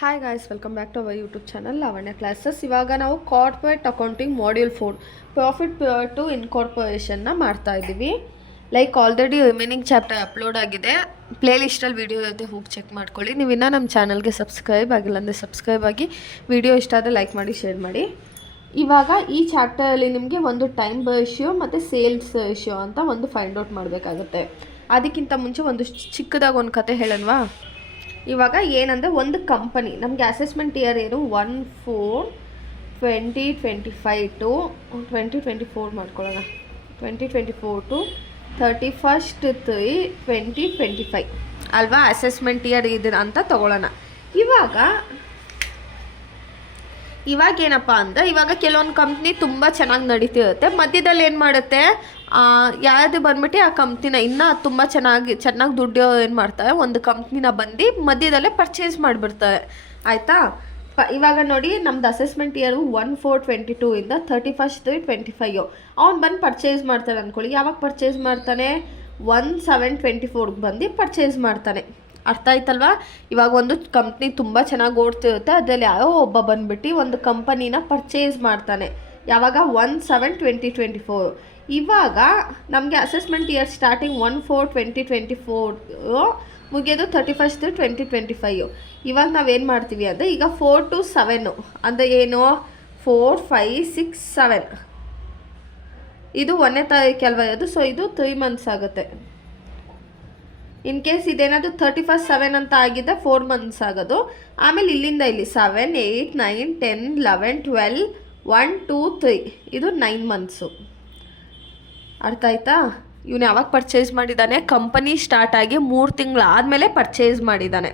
Hi guys, welcome back to our YouTube channel Lavanya classes. ಇವಾಗ ನಾವು corporate accounting module 4 profit to ಇನ್ಕಾರ್ಪೊರೇಷನ್ನ ಮಾಡ್ತಾ ಇದ್ದೀವಿ. Like already remaining chapter upload ಆಗಿದೆ. Play ಲಿಸ್ಟಲ್ಲಿ ವೀಡಿಯೋ ಇರುತ್ತೆ, ಹೋಗಿ ಚೆಕ್ ಮಾಡ್ಕೊಳ್ಳಿ. ನೀವು ಇನ್ನೂ ನಮ್ಮ ಚಾನಲ್ಗೆ ಸಬ್ಸ್ಕ್ರೈಬ್ ಆಗಿಲ್ಲ ಅಂದರೆ ಸಬ್ಸ್ಕ್ರೈಬ್ ಆಗಿ, ವಿಡಿಯೋ ಇಷ್ಟ ಆದರೆ ಲೈಕ್ ಮಾಡಿ, ಶೇರ್ ಮಾಡಿ. ಇವಾಗ ಈ ಚಾಪ್ಟರಲ್ಲಿ ನಿಮಗೆ ಒಂದು ಟೈಮ್ ರೇಷಿಯೋ ಮತ್ತು ಸೇಲ್ಸ್ ರೇಷಿಯೋ ಅಂತ ಒಂದು ಫೈಂಡ್ ಔಟ್ ಮಾಡಬೇಕಾಗುತ್ತೆ. ಅದಕ್ಕಿಂತ ಮುಂಚೆ ಒಂದು ಚಿಕ್ಕದಾಗಿ ಒಂದು ಕತೆ ಹೇಳೋಣವಾ? ಇವಾಗ ಏನಂದರೆ, ಒಂದು ಕಂಪನಿ ನಮಗೆ ಅಸೆಸ್ಮೆಂಟ್ ಇಯರ್ ಏನು 1/4/2025 ಟು 2024 ಮಾಡ್ಕೊಳ್ಳೋಣ. 2024 ಟು 31/3/2025 ಅಲ್ವಾ ಅಸೆಸ್ಮೆಂಟ್ ಇಯರ್ ಇದು ಅಂತ ತೊಗೊಳ್ಳೋಣ. ಇವಾಗೇನಪ್ಪ ಅಂದರೆ, ಇವಾಗ ಕೆಲವೊಂದು ಕಂಪ್ನಿ ತುಂಬ ಚೆನ್ನಾಗಿ ನಡೀತಿರುತ್ತೆ. ಮಧ್ಯದಲ್ಲಿ ಏನು ಮಾಡುತ್ತೆ, ಯಾವುದು ಬಂದ್ಬಿಟ್ಟು ಆ ಕಂಪ್ನಿನ ಇನ್ನೂ ತುಂಬ ಚೆನ್ನಾಗಿ ದುಡ್ಡು ಏನು ಮಾಡ್ತಾರೆ, ಒಂದು ಕಂಪ್ನಿನ ಬಂದು ಮಧ್ಯದಲ್ಲೇ ಪರ್ಚೇಸ್ ಮಾಡಿಬಿಡ್ತಾರೆ. ಆಯಿತಾ? ಇವಾಗ ನೋಡಿ, ನಮ್ದು ಅಸೆಸ್ಮೆಂಟ್ ಇಯರು 1/4/22 ಇಂದ 31/3/25 ಅವ್ನು ಬಂದು ಪರ್ಚೇಸ್ ಮಾಡ್ತಾನೆ ಅಂದ್ಕೊಳ್ಳಿ. ಯಾವಾಗ ಪರ್ಚೇಸ್ ಮಾಡ್ತಾನೆ? 1/7/24 ಬಂದು ಪರ್ಚೇಸ್ ಮಾಡ್ತಾನೆ. ಅರ್ಥ ಆಯ್ತಲ್ವಾ? ಇವಾಗ ಒಂದು ಕಂಪ್ನಿ ತುಂಬ ಚೆನ್ನಾಗಿ ಓಡ್ತಿರುತ್ತೆ, ಅದರಲ್ಲಿ ಯಾರೋ ಒಬ್ಬ ಬಂದ್ಬಿಟ್ಟು ಒಂದು ಕಂಪನಿನ ಪರ್ಚೇಸ್ ಮಾಡ್ತಾನೆ. ಯಾವಾಗ? 1/7/2024. ಇವಾಗ ನಮಗೆ ಅಸೆಸ್ಮೆಂಟ್ ಇಯರ್ ಸ್ಟಾರ್ಟಿಂಗ್ 1/4/2024 ಮುಗಿಯೋದು 31/3/2025. ಇವಾಗ ನಾವೇನು ಮಾಡ್ತೀವಿ ಅಂದರೆ, ಈಗ 4 to 7 ಅಂದರೆ ಏನು, 4, 5, 6, 7 ಇದು 1ನೇ ತಾರೀಕು ಅಲ್ವಾ ಅದು. ಸೊ ಇದು 3 months ಆಗುತ್ತೆ. ಇನ್ ಕೇಸ್ ಇದೇನಾದರೂ 31/7 ಅಂತ ಆಗಿದ್ದ 4 months ಆಗೋದು. ಆಮೇಲೆ ಇಲ್ಲಿಂದ ಇಲ್ಲಿ 7, 8, 9, 10, 11, 12, 1, 2, 3 ಇದು 9 months. ಅರ್ಥ ಆಯ್ತಾ? ಇವನು ಯಾವಾಗ ಪರ್ಚೇಸ್ ಮಾಡಿದ್ದಾನೆ? ಕಂಪನಿ ಸ್ಟಾರ್ಟ್ ಆಗಿ 3 ತಿಂಗಳು ಆದಮೇಲೆ ಪರ್ಚೇಸ್ ಮಾಡಿದ್ದಾನೆ.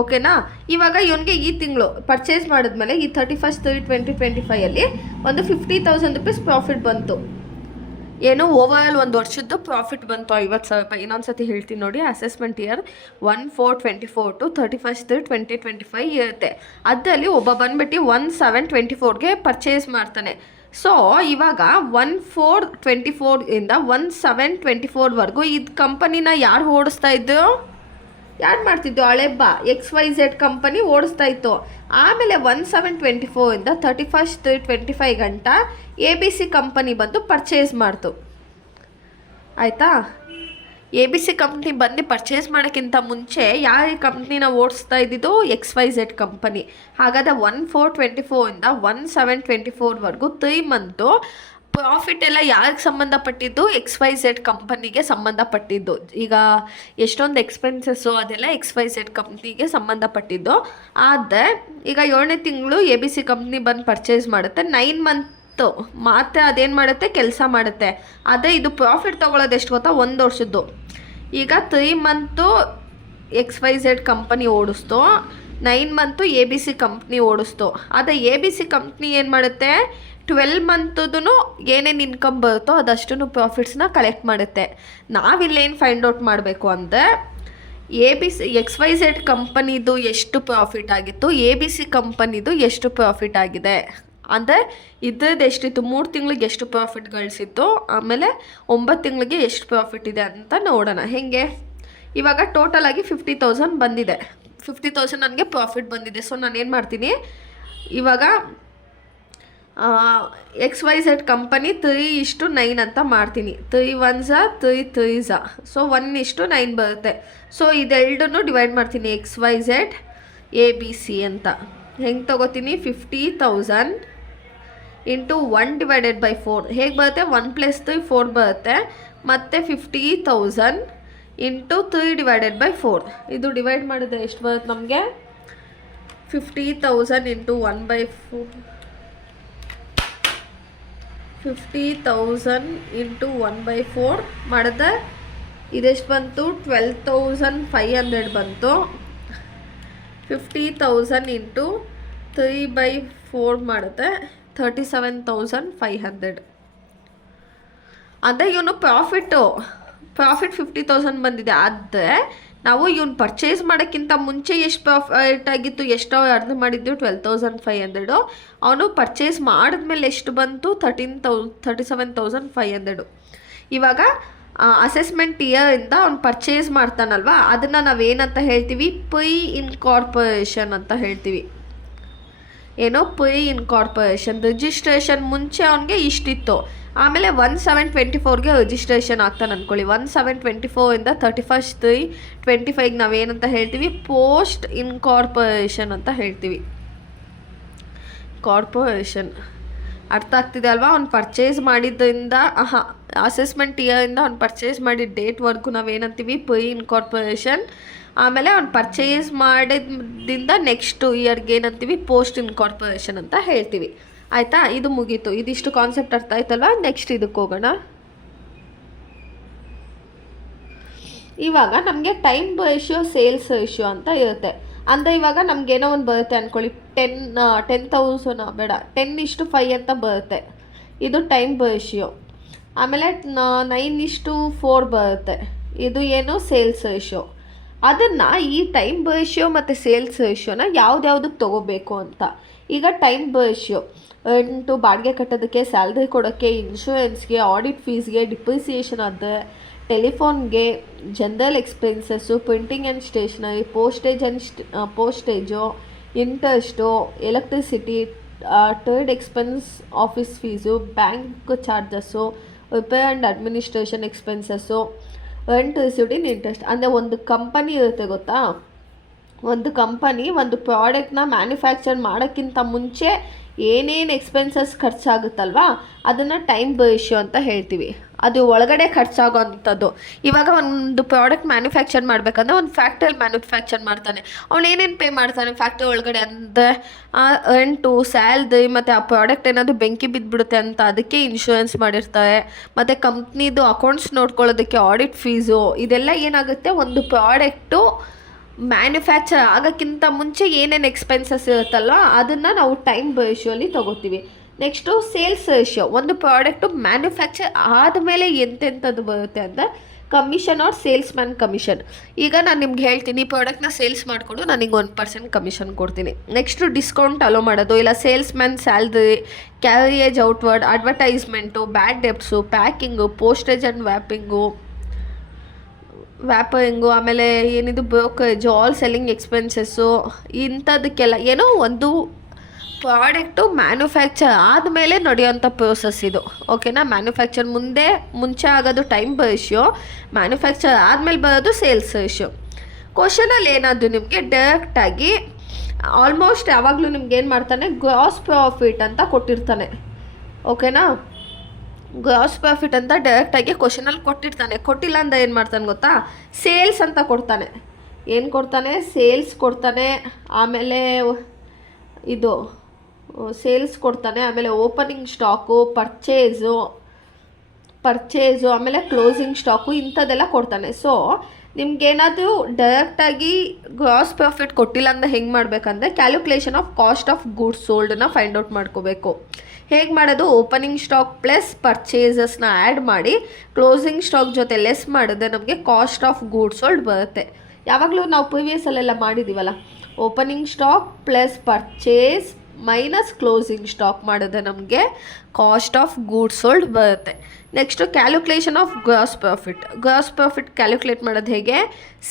ಓಕೆನಾ? ಇವಾಗ ಇವನಿಗೆ ಈ ತಿಂಗಳು ಪರ್ಚೇಸ್ ಮಾಡಿದ್ಮೇಲೆ ಈ 31/3/2025 ಒಂದು 50,000 ರೂಪೀಸ್ ಪ್ರಾಫಿಟ್ ಬಂತು. ಏನು, ಓವರಾಲ್ ಒಂದು ವರ್ಷದ್ದು ಪ್ರಾಫಿಟ್ ಬಂತು 50,000 ರೂಪಾಯಿ. ಇನ್ನೊಂದು ಸತಿ ಹೇಳ್ತೀನಿ ನೋಡಿ. ಅಸೆಸ್ಮೆಂಟ್ ಇಯರ್ 1/4/24 ಟು 31/3/2025 ಇರುತ್ತೆ. ಅದರಲ್ಲಿ ಒಬ್ಬ ಬಂದ್ಬಿಟ್ಟು 1/7/24ಗೆ ಪರ್ಚೇಸ್ ಮಾಡ್ತಾನೆ. ಸೊ ಇವಾಗ 1/4/24 ಇಂದ 1/7/24ವರೆಗೂ ಇದು ಕಂಪನಿನ ಯಾರು ಓಡಿಸ್ತಾ ಇದ್ದು? ಯಾರು ಮಾಡ್ತಿದ್ದು? ಹಳೆಬ್ಬ XYZ ಕಂಪನಿ ಓಡಿಸ್ತಾ ಇತ್ತು. ಆಮೇಲೆ 1/7/24 ಇಂದ 31/3/25 ಗಂಟ ABC ಕಂಪನಿ ಬಂದು ಪರ್ಚೇಸ್ ಮಾಡ್ತು. ಆಯಿತಾ? ABC ಕಂಪ್ನಿ ಬಂದು ಪರ್ಚೇಸ್ ಮಾಡೋಕ್ಕಿಂತ ಮುಂಚೆ ಯಾರು ಈ ಕಂಪ್ನಿನ ಓಡಿಸ್ತಾ ಇದ್ದಿದ್ದು? XYZ company. ಹಾಗಾದರೆ 1/4/24 ಇಂದ 1/7/24ವರೆಗೂ 3 months ಪ್ರಾಫಿಟ್ ಎಲ್ಲ ಯಾರಿಗೆ ಸಂಬಂಧಪಟ್ಟಿದ್ದು? XYZ ಕಂಪನಿಗೆ ಸಂಬಂಧಪಟ್ಟಿದ್ದು. ಈಗ ಎಷ್ಟೊಂದು ಎಕ್ಸ್ಪೆನ್ಸಸ್ಸು ಅದೆಲ್ಲ XYZ ಕಂಪ್ನಿಗೆ ಸಂಬಂಧಪಟ್ಟಿದ್ದು. ಆದರೆ ಈಗ 7ನೇ ತಿಂಗಳು ABC ಕಂಪ್ನಿ ಬಂದು ಪರ್ಚೇಸ್ ಮಾಡುತ್ತೆ. 9 months ಮಾತ್ರ ಅದೇನು ಮಾಡುತ್ತೆ, ಕೆಲಸ ಮಾಡುತ್ತೆ. ಅದೇ ಇದು ಪ್ರಾಫಿಟ್ ತೊಗೊಳ್ಳೋದು ಎಷ್ಟು ಗೊತ್ತಾ? 1 ವರ್ಷದ್ದು. ಈಗ 3 months XYZ ಕಂಪನಿ ಓಡಿಸ್ತು, 9 months ABC ಕಂಪ್ನಿ ಓಡಿಸ್ತು. ಅದೇ ABC ಕಂಪ್ನಿ ಏನು ಮಾಡುತ್ತೆ, 12 months ಏನೇನು ಇನ್ಕಮ್ ಬರುತ್ತೋ ಅದಷ್ಟು ಪ್ರಾಫಿಟ್ಸ್ನ ಕಲೆಕ್ಟ್ ಮಾಡುತ್ತೆ. ನಾವಿಲ್ಲೇನು ಫೈಂಡ್ ಔಟ್ ಮಾಡಬೇಕು ಅಂದರೆ, XYZ ಕಂಪನಿದು ಎಷ್ಟು ಪ್ರಾಫಿಟ್ ಆಗಿತ್ತು, ABC ಕಂಪನಿದು ಎಷ್ಟು ಪ್ರಾಫಿಟ್ ಆಗಿದೆ, ಅಂದರೆ ಇದ್ರದ್ದು ಎಷ್ಟಿತ್ತು, 3 ತಿಂಗಳಿಗೆ ಎಷ್ಟು ಪ್ರಾಫಿಟ್ ಗಳಿಸಿತ್ತು, ಆಮೇಲೆ 9 ತಿಂಗಳಿಗೆ ಎಷ್ಟು ಪ್ರಾಫಿಟ್ ಇದೆ ಅಂತ ನೋಡೋಣ. ಹೇಗೆ? ಇವಾಗ ಟೋಟಲಾಗಿ 50,000 ಬಂದಿದೆ. 50,000 ನನಗೆ ಪ್ರಾಫಿಟ್ ಬಂದಿದೆ. ಸೊ ನಾನೇನು ಮಾಡ್ತೀನಿ, ಇವಾಗ XYZ ಕಂಪನಿ 3:9 ಅಂತ ಮಾಡ್ತೀನಿ. 3 1s 3 3s, ಸೊ 1:9 ಬರುತ್ತೆ. ಸೊ ಇದೆರಡನ್ನು ಡಿವೈಡ್ ಮಾಡ್ತೀನಿ, XYZ ABC ಅಂತ. ಹೆಂಗೆ ತೊಗೋತೀನಿ? 50,000 ಇಂಟು 1/4 ಹೇಗೆ ಬರುತ್ತೆ? 1 + 3 4 ಬರುತ್ತೆ. ಮತ್ತು 50,000 ಇಂಟು 3/4 ಇದು ಡಿವೈಡ್ ಮಾಡಿದ್ರೆ ಎಷ್ಟು ಬರುತ್ತೆ ನಮಗೆ? 50,000 ಇಂಟು 1/4 50,000 ಇಂಟು 1/4 ಮಾಡಿದ್ರೆ ಇದೆಷ್ಟು ಬಂತು? 12,500 ಬಂತು. 50,000 ಇಂಟು 3/4 ಮಾಡಿದ್ರೆ 37,500. ಅಂದರೆ ಇವನು ಪ್ರಾಫಿಟ್ 50,000 ಬಂದಿದೆ. ಆದರೆ ನಾವು ಇವನು ಪರ್ಚೇಸ್ ಮಾಡೋಕ್ಕಿಂತ ಮುಂಚೆ ಎಷ್ಟು ಪ್ರಾಫಿಟ್ ಆಗಿತ್ತು, ಎಷ್ಟು ಅರ್ನ್ ಮಾಡಿದ್ದು? 12,500. ಅವನು ಪರ್ಚೇಸ್ ಮಾಡಿದ್ಮೇಲೆ ಎಷ್ಟು ಬಂತು? 37,500. ಇವಾಗ ಅಸೆಸ್ಮೆಂಟ್ ಇಯರಿಂದ ಅವ್ನು ಪರ್ಚೇಸ್ ಮಾಡ್ತಾನಲ್ವ, ಅದನ್ನು ನಾವೇನಂತ ಹೇಳ್ತೀವಿ, ಪೈ ಇನ್ಕಾರ್ಪೊರೇಷನ್ ಅಂತ ಹೇಳ್ತೀವಿ. ಏನೋ ಪೈ ಇನ್ಕಾರ್ಪೊರೇಷನ್. ರಿಜಿಸ್ಟ್ರೇಷನ್ ಮುಂಚೆ ಅವನಿಗೆ ಇಷ್ಟಿತ್ತು, ಆಮೇಲೆ 1/7/24ಗೆ ರಿಜಿಸ್ಟ್ರೇಷನ್ ಆಗ್ತಾನೆ ಅಂದ್ಕೊಳ್ಳಿ. 1/7/24ಇಂದ 31/3/25 ನಾವೇನಂತ ಹೇಳ್ತೀವಿ, ಪೋಸ್ಟ್ ಇನ್ಕಾರ್ಪೊರೇಷನ್ ಅಂತ ಹೇಳ್ತೀವಿ. ಕಾರ್ಪೊರೇಷನ್ ಅರ್ಥ ಆಗ್ತಿದೆ ಅಲ್ವಾ? ಅವ್ನು ಪರ್ಚೇಸ್ ಮಾಡಿದ್ದರಿಂದ ಅಸೆಸ್ಮೆಂಟ್ ಇಯರಿಂದ ಅವ್ನು ಪರ್ಚೇಸ್ ಮಾಡಿದ ಡೇಟ್ವರೆಗೂ ನಾವೇನಂತೀವಿ, ಪೈ ಇನ್ಕಾರ್ಪೊರೇಷನ್. ಆಮೇಲೆ ಅವ್ನು ಪರ್ಚೇಸ್ ಮಾಡಿದಿಂದ ನೆಕ್ಸ್ಟ್ ಇಯರ್ಗೆ ಏನಂತೀವಿ, ಪೋಸ್ಟ್ ಇನ್ಕಾರ್ಪೊರೇಷನ್ ಅಂತ ಹೇಳ್ತೀವಿ. ಆಯಿತಾ? ಇದು ಮುಗೀತು. ಇದಿಷ್ಟು ಕಾನ್ಸೆಪ್ಟ್ ಅರ್ಥ ಆಯ್ತಲ್ವಾ? ನೆಕ್ಸ್ಟ್ ಇದಕ್ಕೆ ಹೋಗೋಣ. ಇವಾಗ ನಮಗೆ ಟೈಮ್ ರೇಷಿಯೋ, ಸೇಲ್ಸ್ ರೇಷಿಯೋ ಅಂತ ಇರುತ್ತೆ. ಅಂದರೆ ಇವಾಗ ನಮಗೇನೋ ಒಂದು ಬರುತ್ತೆ ಅಂದ್ಕೊಳ್ಳಿ, 10,000 ಬೇಡ 10:5 ಅಂತ ಬರುತ್ತೆ, ಇದು ಟೈಮ್ ರೇಷಿಯೋ. ಆಮೇಲೆ 9:4 ಬರುತ್ತೆ, ಇದು ಏನು, ಸೇಲ್ಸ್ ರೇಷಿಯೋ. ಅದನ್ನು ಈ ಟೈಮ್ ರೇಷಿಯೋ ಮತ್ತು ಸೇಲ್ಸ್ ರೇಷಿಯೋನ ಯಾವುದ್ಯಾವುದಕ್ಕೆ ತೊಗೋಬೇಕು ಅಂತ. ಈಗ ಟೈಮ್ ರೇಷಿಯೋ ರೆಂಟು, ಬಾಡಿಗೆ ಕಟ್ಟೋದಕ್ಕೆ, ಸ್ಯಾಲ್ರಿ ಕೊಡೋಕ್ಕೆ, ಇನ್ಶೂರೆನ್ಸ್ಗೆ, ಆಡಿಟ್ ಫೀಸ್ಗೆ, ಡಿಪ್ರಿಸಿಯೇಷನ್ ಆದರೆ, ಟೆಲಿಫೋನ್ಗೆ, general expenses, printing and stationery, postage, interest, electricity, trade expense, office fees, bank charges, repair and administration expenses, rent received in interest. ಅಂದರೆ ಒಂದು ಕಂಪನಿ ಇರುತ್ತೆ ಗೊತ್ತಾ, ಒಂದು ಕಂಪನಿ ಒಂದು ಪ್ರಾಡಕ್ಟ್ನ ಮ್ಯಾನುಫ್ಯಾಕ್ಚರ್ ಮಾಡೋಕ್ಕಿಂತ ಮುಂಚೆ ಏನೇನು ಎಕ್ಸ್ಪೆನ್ಸಸ್ ಖರ್ಚಾಗುತ್ತಲ್ವ, ಅದನ್ನು ಟೈಮ್ ರೇಷಿಯೋ ಅಂತ ಹೇಳ್ತೀವಿ. ಅದು ಒಳಗಡೆ ಖರ್ಚಾಗೋ ಅಂಥದ್ದು. ಇವಾಗ ಒಂದು ಪ್ರಾಡಕ್ಟ್ ಮ್ಯಾನುಫ್ಯಾಕ್ಚರ್ ಮಾಡಬೇಕಂದ್ರೆ ಒಂದು ಫ್ಯಾಕ್ಟ್ರಿಯಲ್ಲಿ ಮ್ಯಾನುಫ್ಯಾಕ್ಚರ್ ಮಾಡ್ತಾನೆ, ಅವ್ನು ಏನೇನು ಪೇ ಮಾಡ್ತಾನೆ ಫ್ಯಾಕ್ಟ್ರಿ ಒಳಗಡೆ ಅಂದರೆ ರೆಂಟು, ಸ್ಯಾಲ್ರಿ, ಮತ್ತು ಆ ಪ್ರಾಡಕ್ಟ್ ಏನಾದರೂ ಬೆಂಕಿ ಬಿದ್ದುಬಿಡುತ್ತೆ ಅಂತ ಅದಕ್ಕೆ ಇನ್ಶೂರೆನ್ಸ್ ಮಾಡಿರ್ತಾರೆ, ಮತ್ತು ಕಂಪ್ನಿದು ಅಕೌಂಟ್ಸ್ ನೋಡ್ಕೊಳ್ಳೋದಕ್ಕೆ ಆಡಿಟ್ ಫೀಸು. ಇದೆಲ್ಲ ಏನಾಗುತ್ತೆ, ಒಂದು ಪ್ರಾಡಕ್ಟು ಮ್ಯಾನುಫ್ಯಾಕ್ಚರ್ ಆಗೋಕ್ಕಿಂತ ಮುಂಚೆ ಏನೇನು ಎಕ್ಸ್ಪೆನ್ಸಸ್ ಇರುತ್ತಲ್ವ ಅದನ್ನು ನಾವು ಟೈಮ್ ರೇಷಿಯೋಲಿ ತೊಗೋತೀವಿ. ನೆಕ್ಸ್ಟು ಸೇಲ್ಸ್ ರೇಷಿಯೋ, ಒಂದು ಪ್ರಾಡಕ್ಟು ಮ್ಯಾನುಫ್ಯಾಕ್ಚರ್ ಆದಮೇಲೆ ಎಂತೆಂಥದ್ದು ಬರುತ್ತೆ ಅಂದರೆ commission or salesman commission. ಈಗ ನಾನು ನಿಮ್ಗೆ ಹೇಳ್ತೀನಿ, ಈ ಪ್ರಾಡಕ್ಟ್ನ ಸೇಲ್ಸ್ ಮಾಡಿಕೊಂಡು ನನಗೆ 1% ಕಮಿಷನ್ ಕೊಡ್ತೀನಿ. ನೆಕ್ಸ್ಟು ಡಿಸ್ಕೌಂಟ್ ಅಲೋ ಮಾಡೋದು, ಇಲ್ಲ salesman salary, carriage outward, advertisement, bad debts, packing, postage and wrapping, ಆಮೇಲೆ ಏನಿದು ಬ್ರೋಕರೇಜು, ಆಲ್ ಸೆಲ್ಲಿಂಗ್ ಎಕ್ಸ್ಪೆನ್ಸಸ್ಸು, ಇಂಥದಕ್ಕೆಲ್ಲ ಏನೋ ಒಂದು ಪ್ರಾಡಕ್ಟು ಮ್ಯಾನುಫ್ಯಾಕ್ಚರ್ ಆದಮೇಲೆ ನಡೆಯೋಂಥ ಪ್ರೋಸೆಸ್ ಇದು. ಓಕೆನಾ? ಮುಂಚೆ ಆಗೋದು ಟೈಮ್ ರೇಷಿಯೋ, ಮ್ಯಾನುಫ್ಯಾಕ್ಚರ್ ಆದಮೇಲೆ ಬರೋದು ಸೇಲ್ಸ್ ರೇಷಿಯೋ. ಕ್ವಶನಲ್ಲಿ ಏನಾದರೂ ನಿಮಗೆ ಡೈರೆಕ್ಟಾಗಿ ಆಲ್ಮೋಸ್ಟ್ ಯಾವಾಗಲೂ ನಿಮ್ಗೆ ಏನು ಮಾಡ್ತಾನೆ, ಗ್ರಾಸ್ ಪ್ರಾಫಿಟ್ ಅಂತ ಕೊಟ್ಟಿರ್ತಾನೆ. ಓಕೆನಾ? ಗ್ರಾಸ್ ಪ್ರಾಫಿಟ್ ಅಂತ ಡೈರೆಕ್ಟಾಗಿ ಕ್ವಶನಲ್ಲಿ ಕೊಟ್ಟಿರ್ತಾನೆ. ಕೊಟ್ಟಿಲ್ಲ ಅಂದರೆ ಏನು ಮಾಡ್ತಾನೆ ಗೊತ್ತಾ, ಸೇಲ್ಸ್ ಅಂತ ಕೊಡ್ತಾನೆ. ಏನು ಕೊಡ್ತಾನೆ, ಸೇಲ್ಸ್ ಕೊಡ್ತಾನೆ, ಆಮೇಲೆ ಇದು ಸೇಲ್ಸ್ ಕೊಡ್ತಾನೆ, ಆಮೇಲೆ ಓಪನಿಂಗ್ ಸ್ಟಾಕು, ಪರ್ಚೇಸು, ಆಮೇಲೆ ಕ್ಲೋಸಿಂಗ್ ಸ್ಟಾಕು, ಇಂಥದ್ದೆಲ್ಲ ಕೊಡ್ತಾನೆ. ಸೊ ನಿಮ್ಗೇನಾದರೂ ಡೈರೆಕ್ಟಾಗಿ ಗ್ರಾಸ್ ಪ್ರಾಫಿಟ್ ಕೊಟ್ಟಿಲ್ಲ ಅಂದರೆ ಹೆಂಗೆ ಮಾಡಬೇಕಂದ್ರೆ, calculation of cost of goods ಸೋಲ್ಡನ್ನ ಫೈಂಡ್ ಔಟ್ ಮಾಡ್ಕೋಬೇಕು. ಹೇಗೆ ಮಾಡೋದು, ಓಪನಿಂಗ್ ಸ್ಟಾಕ್ ಪ್ಲಸ್ ಪರ್ಚೇಸಸ್ನ ಆ್ಯಡ್ ಮಾಡಿ ಕ್ಲೋಸಿಂಗ್ ಸ್ಟಾಕ್ ಜೊತೆ ಲೆಸ್ ಮಾಡಿದ್ರೆ ನಮಗೆ ಕಾಸ್ಟ್ ಆಫ್ ಗೂಡ್ಸ್ ಸೋಲ್ಡ್ ಬರುತ್ತೆ. ಯಾವಾಗಲೂ ನಾವು ಪ್ರಿವಿಯಸ್ಸಲ್ಲೆಲ್ಲ ಮಾಡಿದ್ದೀವಲ್ಲ, opening stock plus purchase minus closing stock ಮಾಡಿದ್ರೆ ನಮಗೆ ಕಾಸ್ಟ್ ಆಫ್ ಗೂಡ್ಸ್ ಸೋಲ್ಡ್ ಬರುತ್ತೆ. Next calculation of gross profit calculate ಮಾಡೋದು ಹೇಗೆ,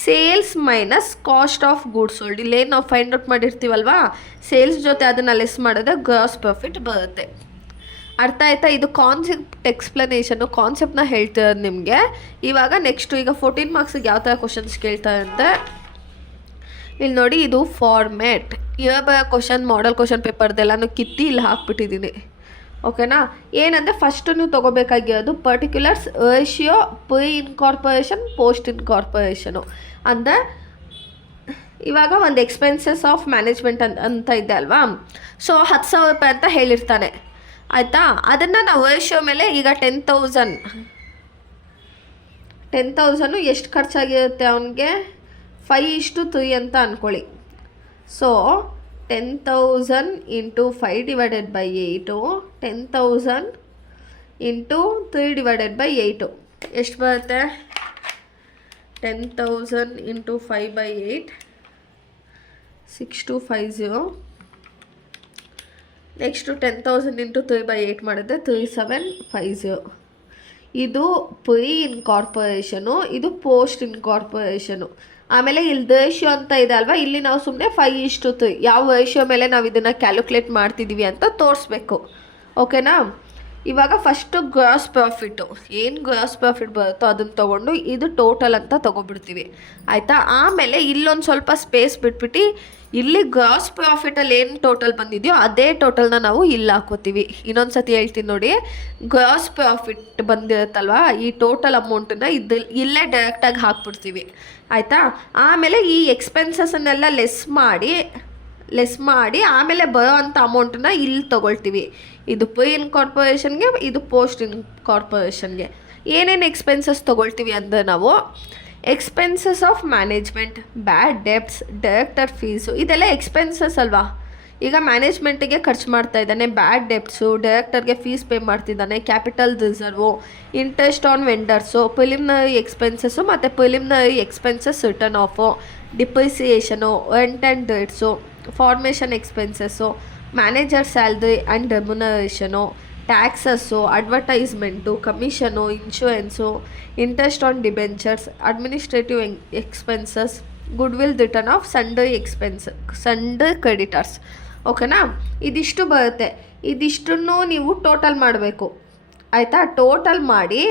sales minus cost of goods sold. ಇಲ್ಲೇನು ನಾವು ಫೈಂಡ್ ಔಟ್ ಮಾಡಿರ್ತೀವಲ್ವಾ, ಸೇಲ್ಸ್ ಜೊತೆ ಅದನ್ನು ಲೆಸ್ ಮಾಡಿದ್ರೆ ಗ್ರಾಸ್ ಪ್ರಾಫಿಟ್ ಬರುತ್ತೆ. ಅರ್ಥ ಆಯ್ತಾ? ಇದು ಕಾನ್ಸೆಪ್ಟ್ ಎಕ್ಸ್ಪ್ಲನೇಷನು, ಕಾನ್ಸೆಪ್ಟ್ನ ಹೇಳ್ತಿರೋದು ನಿಮಗೆ. ಇವಾಗ ನೆಕ್ಸ್ಟು ಈಗ 14 ಮಾರ್ಕ್ಸಿಗೆ ಯಾವ ಥರ ಕ್ವಶನ್ಸ್ ಕೇಳ್ತಾರೆ ಅಂದರೆ, ಇಲ್ಲಿ ನೋಡಿ, ಇದು ಫಾರ್ಮ್ಯಾಟ್ ಇವಾಗ ಕ್ವಶನ್, ಮಾಡಲ್ ಕ್ವಶನ್ ಪೇಪರ್ದೆಲ್ಲನೂ ಕಿತ್ತಿ ಇಲ್ಲಿ ಹಾಕ್ಬಿಟ್ಟಿದ್ದೀನಿ. ಓಕೆನಾ? ಏನಂದರೆ ಫಸ್ಟು ನೀವು ತೊಗೋಬೇಕಾಗಿರೋದು particulars ratio, pre incorporation, post incorporation. ಅಂದರೆ ಇವಾಗ ಒಂದು ಎಕ್ಸ್ಪೆನ್ಸಸ್ ಆಫ್ ಮ್ಯಾನೇಜ್ಮೆಂಟ್ ಅಂತ ಇದೆ ಅಲ್ವಾ, ಸೊ 10,000 ರೂಪಾಯಿ ಅಂತ ಹೇಳಿರ್ತಾನೆ. ಆಯಿತಾ? ಅದನ್ನು ನಾವು ರೇಷಿಯೋ ಮೇಲೆ ಈಗ 10,000 ಎಷ್ಟು ಖರ್ಚಾಗಿರುತ್ತೆ ಅವನಿಗೆ, 5:3 ಅಂತ ಅಂದ್ಕೊಳ್ಳಿ. ಸೊ 10,000 ಇಂಟು 5/8, 10,000 ಇಂಟು 3/8 ಎಷ್ಟು ಬರುತ್ತೆ, 10,000 ಇಂಟು 5/8 6250. ನೆಕ್ಸ್ಟು 10,000 ಇಂಟು 3/8 ಮಾಡಿದ್ರೆ 3750. ಇದು ಪ್ರೀ ಇನ್ಕಾರ್ಪೊರೇಷನು, ಇದು ಪೋಸ್ಟ್ ಇನ್ಕಾರ್ಪೊರೇಷನು. ಆಮೇಲೆ ಇಲ್ಲಿ ರೇಷಿಯೋ ಅಂತ ಇದೆ ಅಲ್ವಾ, ಇಲ್ಲಿ ನಾವು ಸುಮ್ಮನೆ 5:3 ಯಾವ ರೇಷಿಯೋ ಮೇಲೆ ನಾವು ಇದನ್ನು ಕ್ಯಾಲ್ಕುಲೇಟ್ ಮಾಡ್ತಿದ್ದೀವಿ ಅಂತ ತೋರಿಸ್ಬೇಕು. ಓಕೆನಾ? ಇವಾಗ ಫಸ್ಟು ಗ್ರಾಸ್ ಪ್ರಾಫಿಟ್ಟು, ಏನು ಗ್ರಾಸ್ ಪ್ರಾಫಿಟ್ ಬರುತ್ತೋ ಅದನ್ನು ತೊಗೊಂಡು ಇದು ಟೋಟಲ್ ಅಂತ ತೊಗೊಬಿಡ್ತೀವಿ, ಆಯಿತಾ? ಆಮೇಲೆ ಇಲ್ಲೊಂದು ಸ್ವಲ್ಪ ಸ್ಪೇಸ್ ಬಿಟ್ಬಿಟ್ಟು ಇಲ್ಲಿ ಗ್ರಾಸ್ ಪ್ರಾಫಿಟಲ್ಲಿ ಏನು ಟೋಟಲ್ ಬಂದಿದೆಯೋ ಅದೇ ಟೋಟಲ್ನ ನಾವು ಇಲ್ಲಿ ಹಾಕೋತೀವಿ. ಇನ್ನೊಂದು ಸತಿ ಹೇಳ್ತೀನಿ ನೋಡಿ, ಗ್ರಾಸ್ ಪ್ರಾಫಿಟ್ ಬಂದಿರುತ್ತಲ್ವ, ಈ ಟೋಟಲ್ ಅಮೌಂಟನ್ನು ಇಲ್ಲೇ ಡೈರೆಕ್ಟಾಗಿ ಹಾಕ್ಬಿಡ್ತೀವಿ, ಆಯಿತಾ? ಆಮೇಲೆ ಈ ಎಕ್ಸ್ಪೆನ್ಸಸ್ಸನ್ನೆಲ್ಲ ಲೆಸ್ ಮಾಡಿ ಆಮೇಲೆ ಬರೋ ಅಂಥ ಅಮೌಂಟನ್ನ ಇಲ್ಲಿ ತೊಗೊಳ್ತೀವಿ. ಇದು ಪ್ರೀ ಇನ್ಕಾರ್ಪೊರೇಷನ್ಗೆ, ಇದು ಪೋಸ್ಟ್ ಇನ್ಕಾರ್ಪೊರೇಷನ್ಗೆ. ಏನೇನು ಎಕ್ಸ್ಪೆನ್ಸಸ್ ತೊಗೊಳ್ತೀವಿ ಅಂದರೆ ನಾವು expenses of management, bad debts, director fees, ಇದೆಲ್ಲ ಎಕ್ಸ್ಪೆನ್ಸಸ್ ಅಲ್ವಾ. ಈಗ ಮ್ಯಾನೇಜ್ಮೆಂಟಿಗೆ ಖರ್ಚು ಮಾಡ್ತಾ ಇದ್ದಾನೆ, ಬ್ಯಾಡ್ ಡೆಬ್ಟ್ಸು, ಡೈರೆಕ್ಟರ್ಗೆ ಫೀಸ್ ಪೇ ಮಾಡ್ತಿದ್ದಾನೆ, capital reserve, interest on vendors, preliminary expenses ಮತ್ತು preliminary expenses written off, depreciation, rent and rates, formation expenses, manager salary and remuneration, taxes, advertisement, commission, insurance, interest on debentures, administrative expenses, goodwill written off sundry creditors. ಓಕೆನಾ? ಇದಿಷ್ಟು ಬರುತ್ತೆ. ಇದಿಷ್ಟನ್ನು ನೀವು total ಮಾಡಬೇಕು, ಆಯಿತಾ? Total ಮಾಡಿ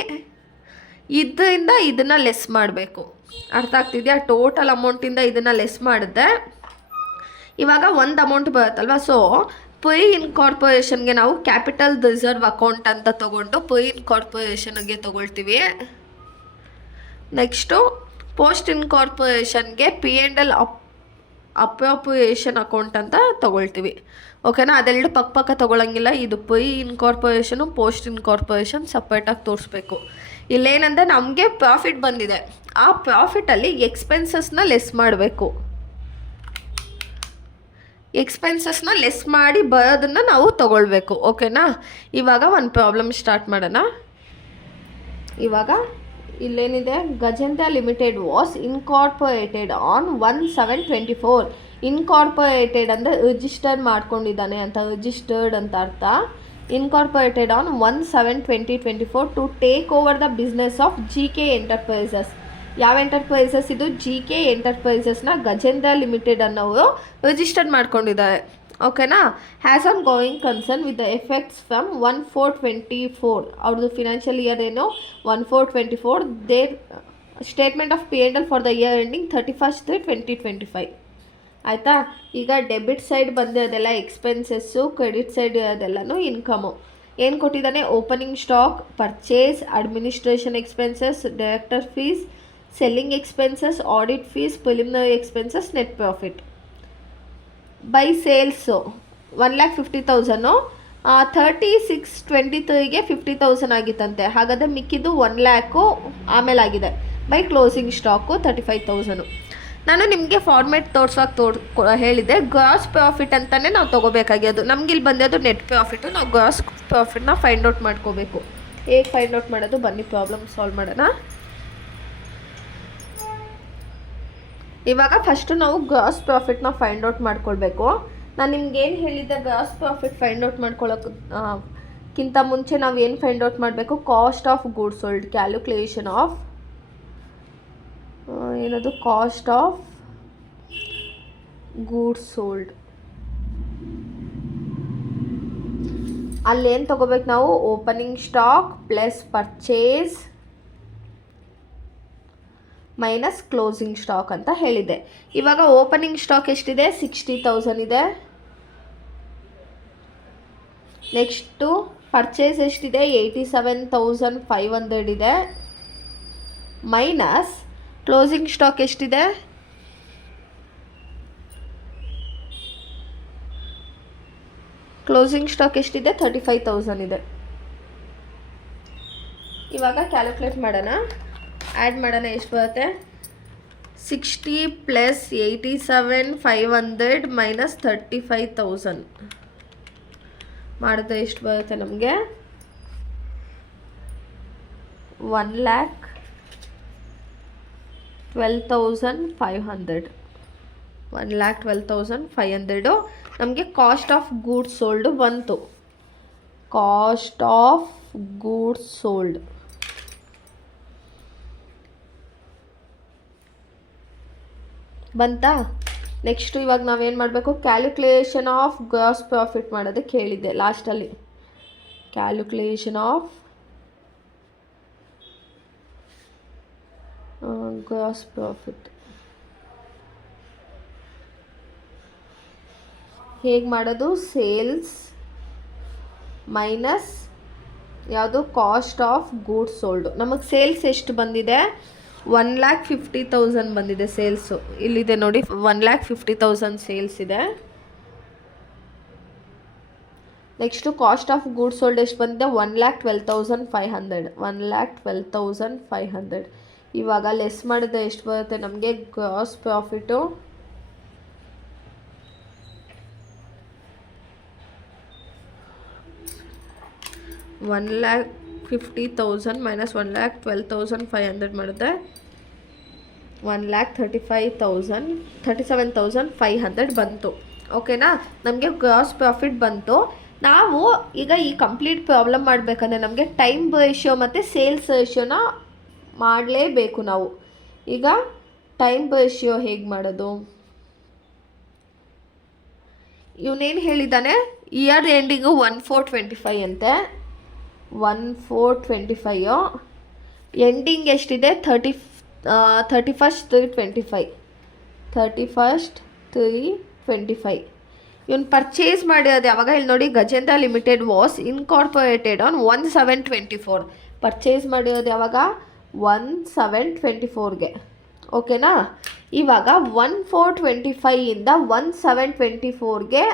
ಇದರಿಂದ ಇದನ್ನು ಲೆಸ್ ಮಾಡಬೇಕು. ಅರ್ಥ ಆಗ್ತಿದೆಯಾ? ಟೋಟಲ್ ಅಮೌಂಟಿಂದ ಇದನ್ನು ಲೆಸ್ ಮಾಡಿದ್ರೆ ಇವಾಗ ಒಂದು ಅಮೌಂಟ್ ಬರುತ್ತಲ್ವ. ಸೊ ಪ್ರೀ ಇನ್ಕಾರ್ಪೊರೇಷನ್ಗೆ ನಾವು ಕ್ಯಾಪಿಟಲ್ ರಿಸರ್ವ್ ಅಕೌಂಟ್ ಅಂತ ತೊಗೊಂಡು ಪ್ರೀ ಇನ್ಕಾರ್ಪೊರೇಷನ್ಗೆ ತೊಗೊಳ್ತೀವಿ. ನೆಕ್ಸ್ಟು ಪೋಸ್ಟ್ ಇನ್ಕಾರ್ಪೊರೇಷನ್ಗೆ P&L ಅಪ್ರೋಪ್ರಿಯೇಷನ್ ಅಕೌಂಟ್ ಅಂತ ತೊಗೊಳ್ತೀವಿ. ಓಕೆನಾ? ಅದೆರಡು ಪಕ್ಕ ತೊಗೊಳಂಗಿಲ್ಲ. ಇದು ಪ್ರೀ ಇನ್ಕಾರ್ಪೊರೇಷನು, ಪೋಸ್ಟ್ ಇನ್ಕಾರ್ಪೊರೇಷನ್ ಸಪ್ರೇಟಾಗಿ ತೋರಿಸ್ಬೇಕು. ಇಲ್ಲೇನಂದರೆ ನಮಗೆ ಪ್ರಾಫಿಟ್ ಬಂದಿದೆ, ಆ ಪ್ರಾಫಿಟಲ್ಲಿ ಎಕ್ಸ್ಪೆನ್ಸಸ್ನ ಲೆಸ್ ಮಾಡಬೇಕು. ಎಕ್ಸ್ಪೆನ್ಸಸ್ನ ಲೆಸ್ ಮಾಡಿ ಬರೋದನ್ನು ನಾವು ತೊಗೊಳ್ಬೇಕು. ಓಕೆನಾ? ಇವಾಗ ಒಂದು ಪ್ರಾಬ್ಲಮ್ ಸ್ಟಾರ್ಟ್ ಮಾಡೋಣ. ಇವಾಗ ಇಲ್ಲೇನಿದೆ, Gajendra limited was incorporated on 1/7/24. Incorporated ಅಂದರೆ ರಿಜಿಸ್ಟರ್ ಮಾಡ್ಕೊಂಡಿದ್ದಾನೆ ಅಂತ, ರಿಜಿಸ್ಟರ್ಡ್ ಅಂತ ಅರ್ಥ. Incorporated on 1/7/2024 to take over the business of GK enterprises. ಯಾವ ಎಂಟರ್ಪ್ರೈಸಸ್ ಇದು? GK ಎಂಟರ್ಪ್ರೈಸಸ್ನ ಗಜೇಂದ್ರ ಲಿಮಿಟೆಡ್ ಅನ್ನೋರು ರಿಜಿಸ್ಟರ್ ಮಾಡ್ಕೊಂಡಿದ್ದಾರೆ. ಓಕೆನಾ? Has on going concern with the effects from 1/4/24. ಅವ್ರದ್ದು ಫಿನಾನ್ಷಿಯಲ್ ಇಯರ್ ಏನು? 1/4/24. Their statement of P&L for the year ending 31/3/2025. ಆಯಿತಾ? ಈಗ ಡೆಬಿಟ್ ಸೈಡ್ ಬಂದಿರೋದೆಲ್ಲ ಎಕ್ಸ್ಪೆನ್ಸಸ್ಸು, ಕ್ರೆಡಿಟ್ ಸೈಡ್ ಇರೋದೆಲ್ಲನೂ ಇನ್ಕಮು. ಏನು ಕೊಟ್ಟಿದ್ದಾನೆ? Opening stock, purchase, administration expenses, director fees, selling expenses, audit fees, preliminary expenses, net profit. By sales 1,50,000, 36/23ಗೆ 50,000 ಆಗಿತ್ತಂತೆ. ಹಾಗಾದರೆ ಮಿಕ್ಕಿದ್ದು 1,00,000 ಆಮೇಲೆ ಆಗಿದೆ. By closing stock 35,000. ನಾನು ನಿಮಗೆ ಫಾರ್ಮೇಟ್ ತೋರಿಸೋಕೆ ಹೇಳಿದೆ. ಗ್ರಾಸ್ ಪ್ರಾಫಿಟ್ ಅಂತಲೇ ನಾವು ತೊಗೋಬೇಕಾಗಿರೋದು. ನಮ್ಗೆ ಇಲ್ಲಿ ಬಂದಿರೋದು ನೆಟ್ ಪ್ರಾಫಿಟು. ನಾವು ಗ್ರಾಸ್ ಪ್ರಾಫಿಟ್ನ ಫೈಂಡ್ ಔಟ್ ಮಾಡ್ಕೋಬೇಕು. ಹೇಗೆ ಫೈಂಡ್ ಔಟ್ ಮಾಡೋದು? ಬನ್ನಿ ಪ್ರಾಬ್ಲಮ್ ಸಾಲ್ವ್ ಮಾಡೋಣ. ಇವಾಗ ಫಸ್ಟು ನಾವು ಗ್ರಾಸ್ ಪ್ರಾಫಿಟ್ನ ಫೈಂಡ್ ಔಟ್ ಮಾಡ್ಕೊಳ್ಬೇಕು. ನಾನು ನಿಮ್ಗೆ ಏನು ಹೇಳಿದ್ದೆ, ಗ್ರಾಸ್ ಪ್ರಾಫಿಟ್ ಫೈಂಡ್ ಔಟ್ ಮಾಡ್ಕೊಳ್ಳೋಕ್ಕಿಂತ ಮುಂಚೆ ನಾವು ಏನು ಫೈಂಡ್ ಔಟ್ ಮಾಡಬೇಕು? Cost of goods sold. Calculation of ಏನದು? Cost of goods sold. ಅಲ್ಲೇನು ತೊಗೋಬೇಕು ನಾವು? Opening stock plus purchase minus closing stock ಅಂತ ಹೇಳಿದೆ. ಇವಾಗ ಓಪನಿಂಗ್ ಸ್ಟಾಕ್ ಎಷ್ಟಿದೆ? 60,000 ಇದೆ. ನೆಕ್ಸ್ಟು ಪರ್ಚೇಸ್ ಎಷ್ಟಿದೆ? 87,500 ಇದೆ. ಮೈನಸ್ ಕ್ಲೋಸಿಂಗ್ ಸ್ಟಾಕ್ ಎಷ್ಟಿದೆ? ಕ್ಲೋಸಿಂಗ್ ಸ್ಟಾಕ್ ಎಷ್ಟಿದೆ? 35,000 ಇದೆ. ಇವಾಗ ಕ್ಯಾಲ್ಕುಲೇಟ್ ಮಾಡೋಣ, ಆ್ಯಡ್ ಮಾಡೋಣ. ಎಷ್ಟು ಬರುತ್ತೆ? 60 + 87,500 ಮೈನಸ್ 35,000 ಮಾಡಿದ್ರೆ ಎಷ್ಟು ಬರುತ್ತೆ ನಮಗೆ? 1,12,500. 1,12,500 ನಮಗೆ ಕಾಸ್ಟ್ ಆಫ್ ಗೂಡ್ಸ್ ಸೋಲ್ಡ್ ಬಂತು. ಕಾಸ್ಟ್ ಆಫ್ ಗೂಡ್ಸ್ ಸೋಲ್ಡ್ ಬಂತಾ? ನೆಕ್ಸ್ಟು ಇವಾಗ ನಾವೇನು ಮಾಡಬೇಕು, ಕ್ಯಾಲ್ಕುಲೇಷನ್ ಆಫ್ ಗ್ರಾಸ್ ಪ್ರಾಫಿಟ್ ಮಾಡೋದಕ್ಕೆ ಹೇಳಿದ್ದೆ ಲಾಸ್ಟಲ್ಲಿ. ಕ್ಯಾಲ್ಕುಲೇಷನ್ ಆಫ್ ಗ್ರಾಸ್ ಪ್ರಾಫಿಟ್ ಹೇಗೆ ಮಾಡೋದು? ಸೇಲ್ಸ್ ಮೈನಸ್ ಯಾವುದು, ಕಾಸ್ಟ್ ಆಫ್ ಗೂಡ್ಸ್ ಸೋಲ್ಡು. ನಮಗೆ ಸೇಲ್ಸ್ ಎಷ್ಟು ಬಂದಿದೆ? 1,50,000 ಬಂದಿದೆ ಸೇಲ್ಸು. ಇಲ್ಲಿದೆ ನೋಡಿ, 1,50,000 ಸೇಲ್ಸ್ ಇದೆ. Next cost of goods sold ಎಷ್ಟು ಬಂದಿದೆ? 1,12,500. 1,12,500. ಇವಾಗ ಲೆಸ್ ಮಾಡಿದ್ರೆ ಎಷ್ಟು ಬರುತ್ತೆ ನಮಗೆ ಗ್ರಾಸ್ ಪ್ರಾಫಿಟು? 1,50,000 ಮೈನಸ್ 1,12,500 ಮಾಡಿದ್ರೆ 1,37,500 ಬಂತು. ಓಕೆನಾ? ನಮಗೆ ಗ್ರಾಸ್ ಪ್ರಾಫಿಟ್ ಬಂತು. ನಾವು ಈಗ ಈ ಕಂಪ್ಲೀಟ್ ಪ್ರಾಬ್ಲಮ್ ಮಾಡಬೇಕಂದ್ರೆ ನಮಗೆ ಟೈಮ್ ರೇಷಿಯೋ ಮತ್ತು ಸೇಲ್ಸ್ ರೇಷಿಯೋನ ಮಾಡಲೇಬೇಕು ನಾವು. ಈಗ ಟೈಮ್ ರೇಷಿಯೋ ಹೇಗೆ ಮಾಡೋದು? ಇವನೇನು ಹೇಳಿದ್ದಾನೆ, ಇಯರ್ ಎಂಡಿಂಗು 1/4/25 ಅಂತೆ. 1/4/25 ಎಂಡಿಂಗ್ ಎಷ್ಟಿದೆ? 31/3/25. 31/3/25. ಇವನು ಪರ್ಚೇಸ್ ಮಾಡಿರೋದು ಯಾವಾಗ ಇಲ್ಲಿ ನೋಡಿ, Gajendra limited was incorporated on 1/7/24. Purchase ಮಾಡಿರೋದು ಯಾವಾಗ? 1/7/24ಗೆ. ಓಕೆನಾ? ಇವಾಗ 1/4/25ಇಂದ 1/7/24ಗೆ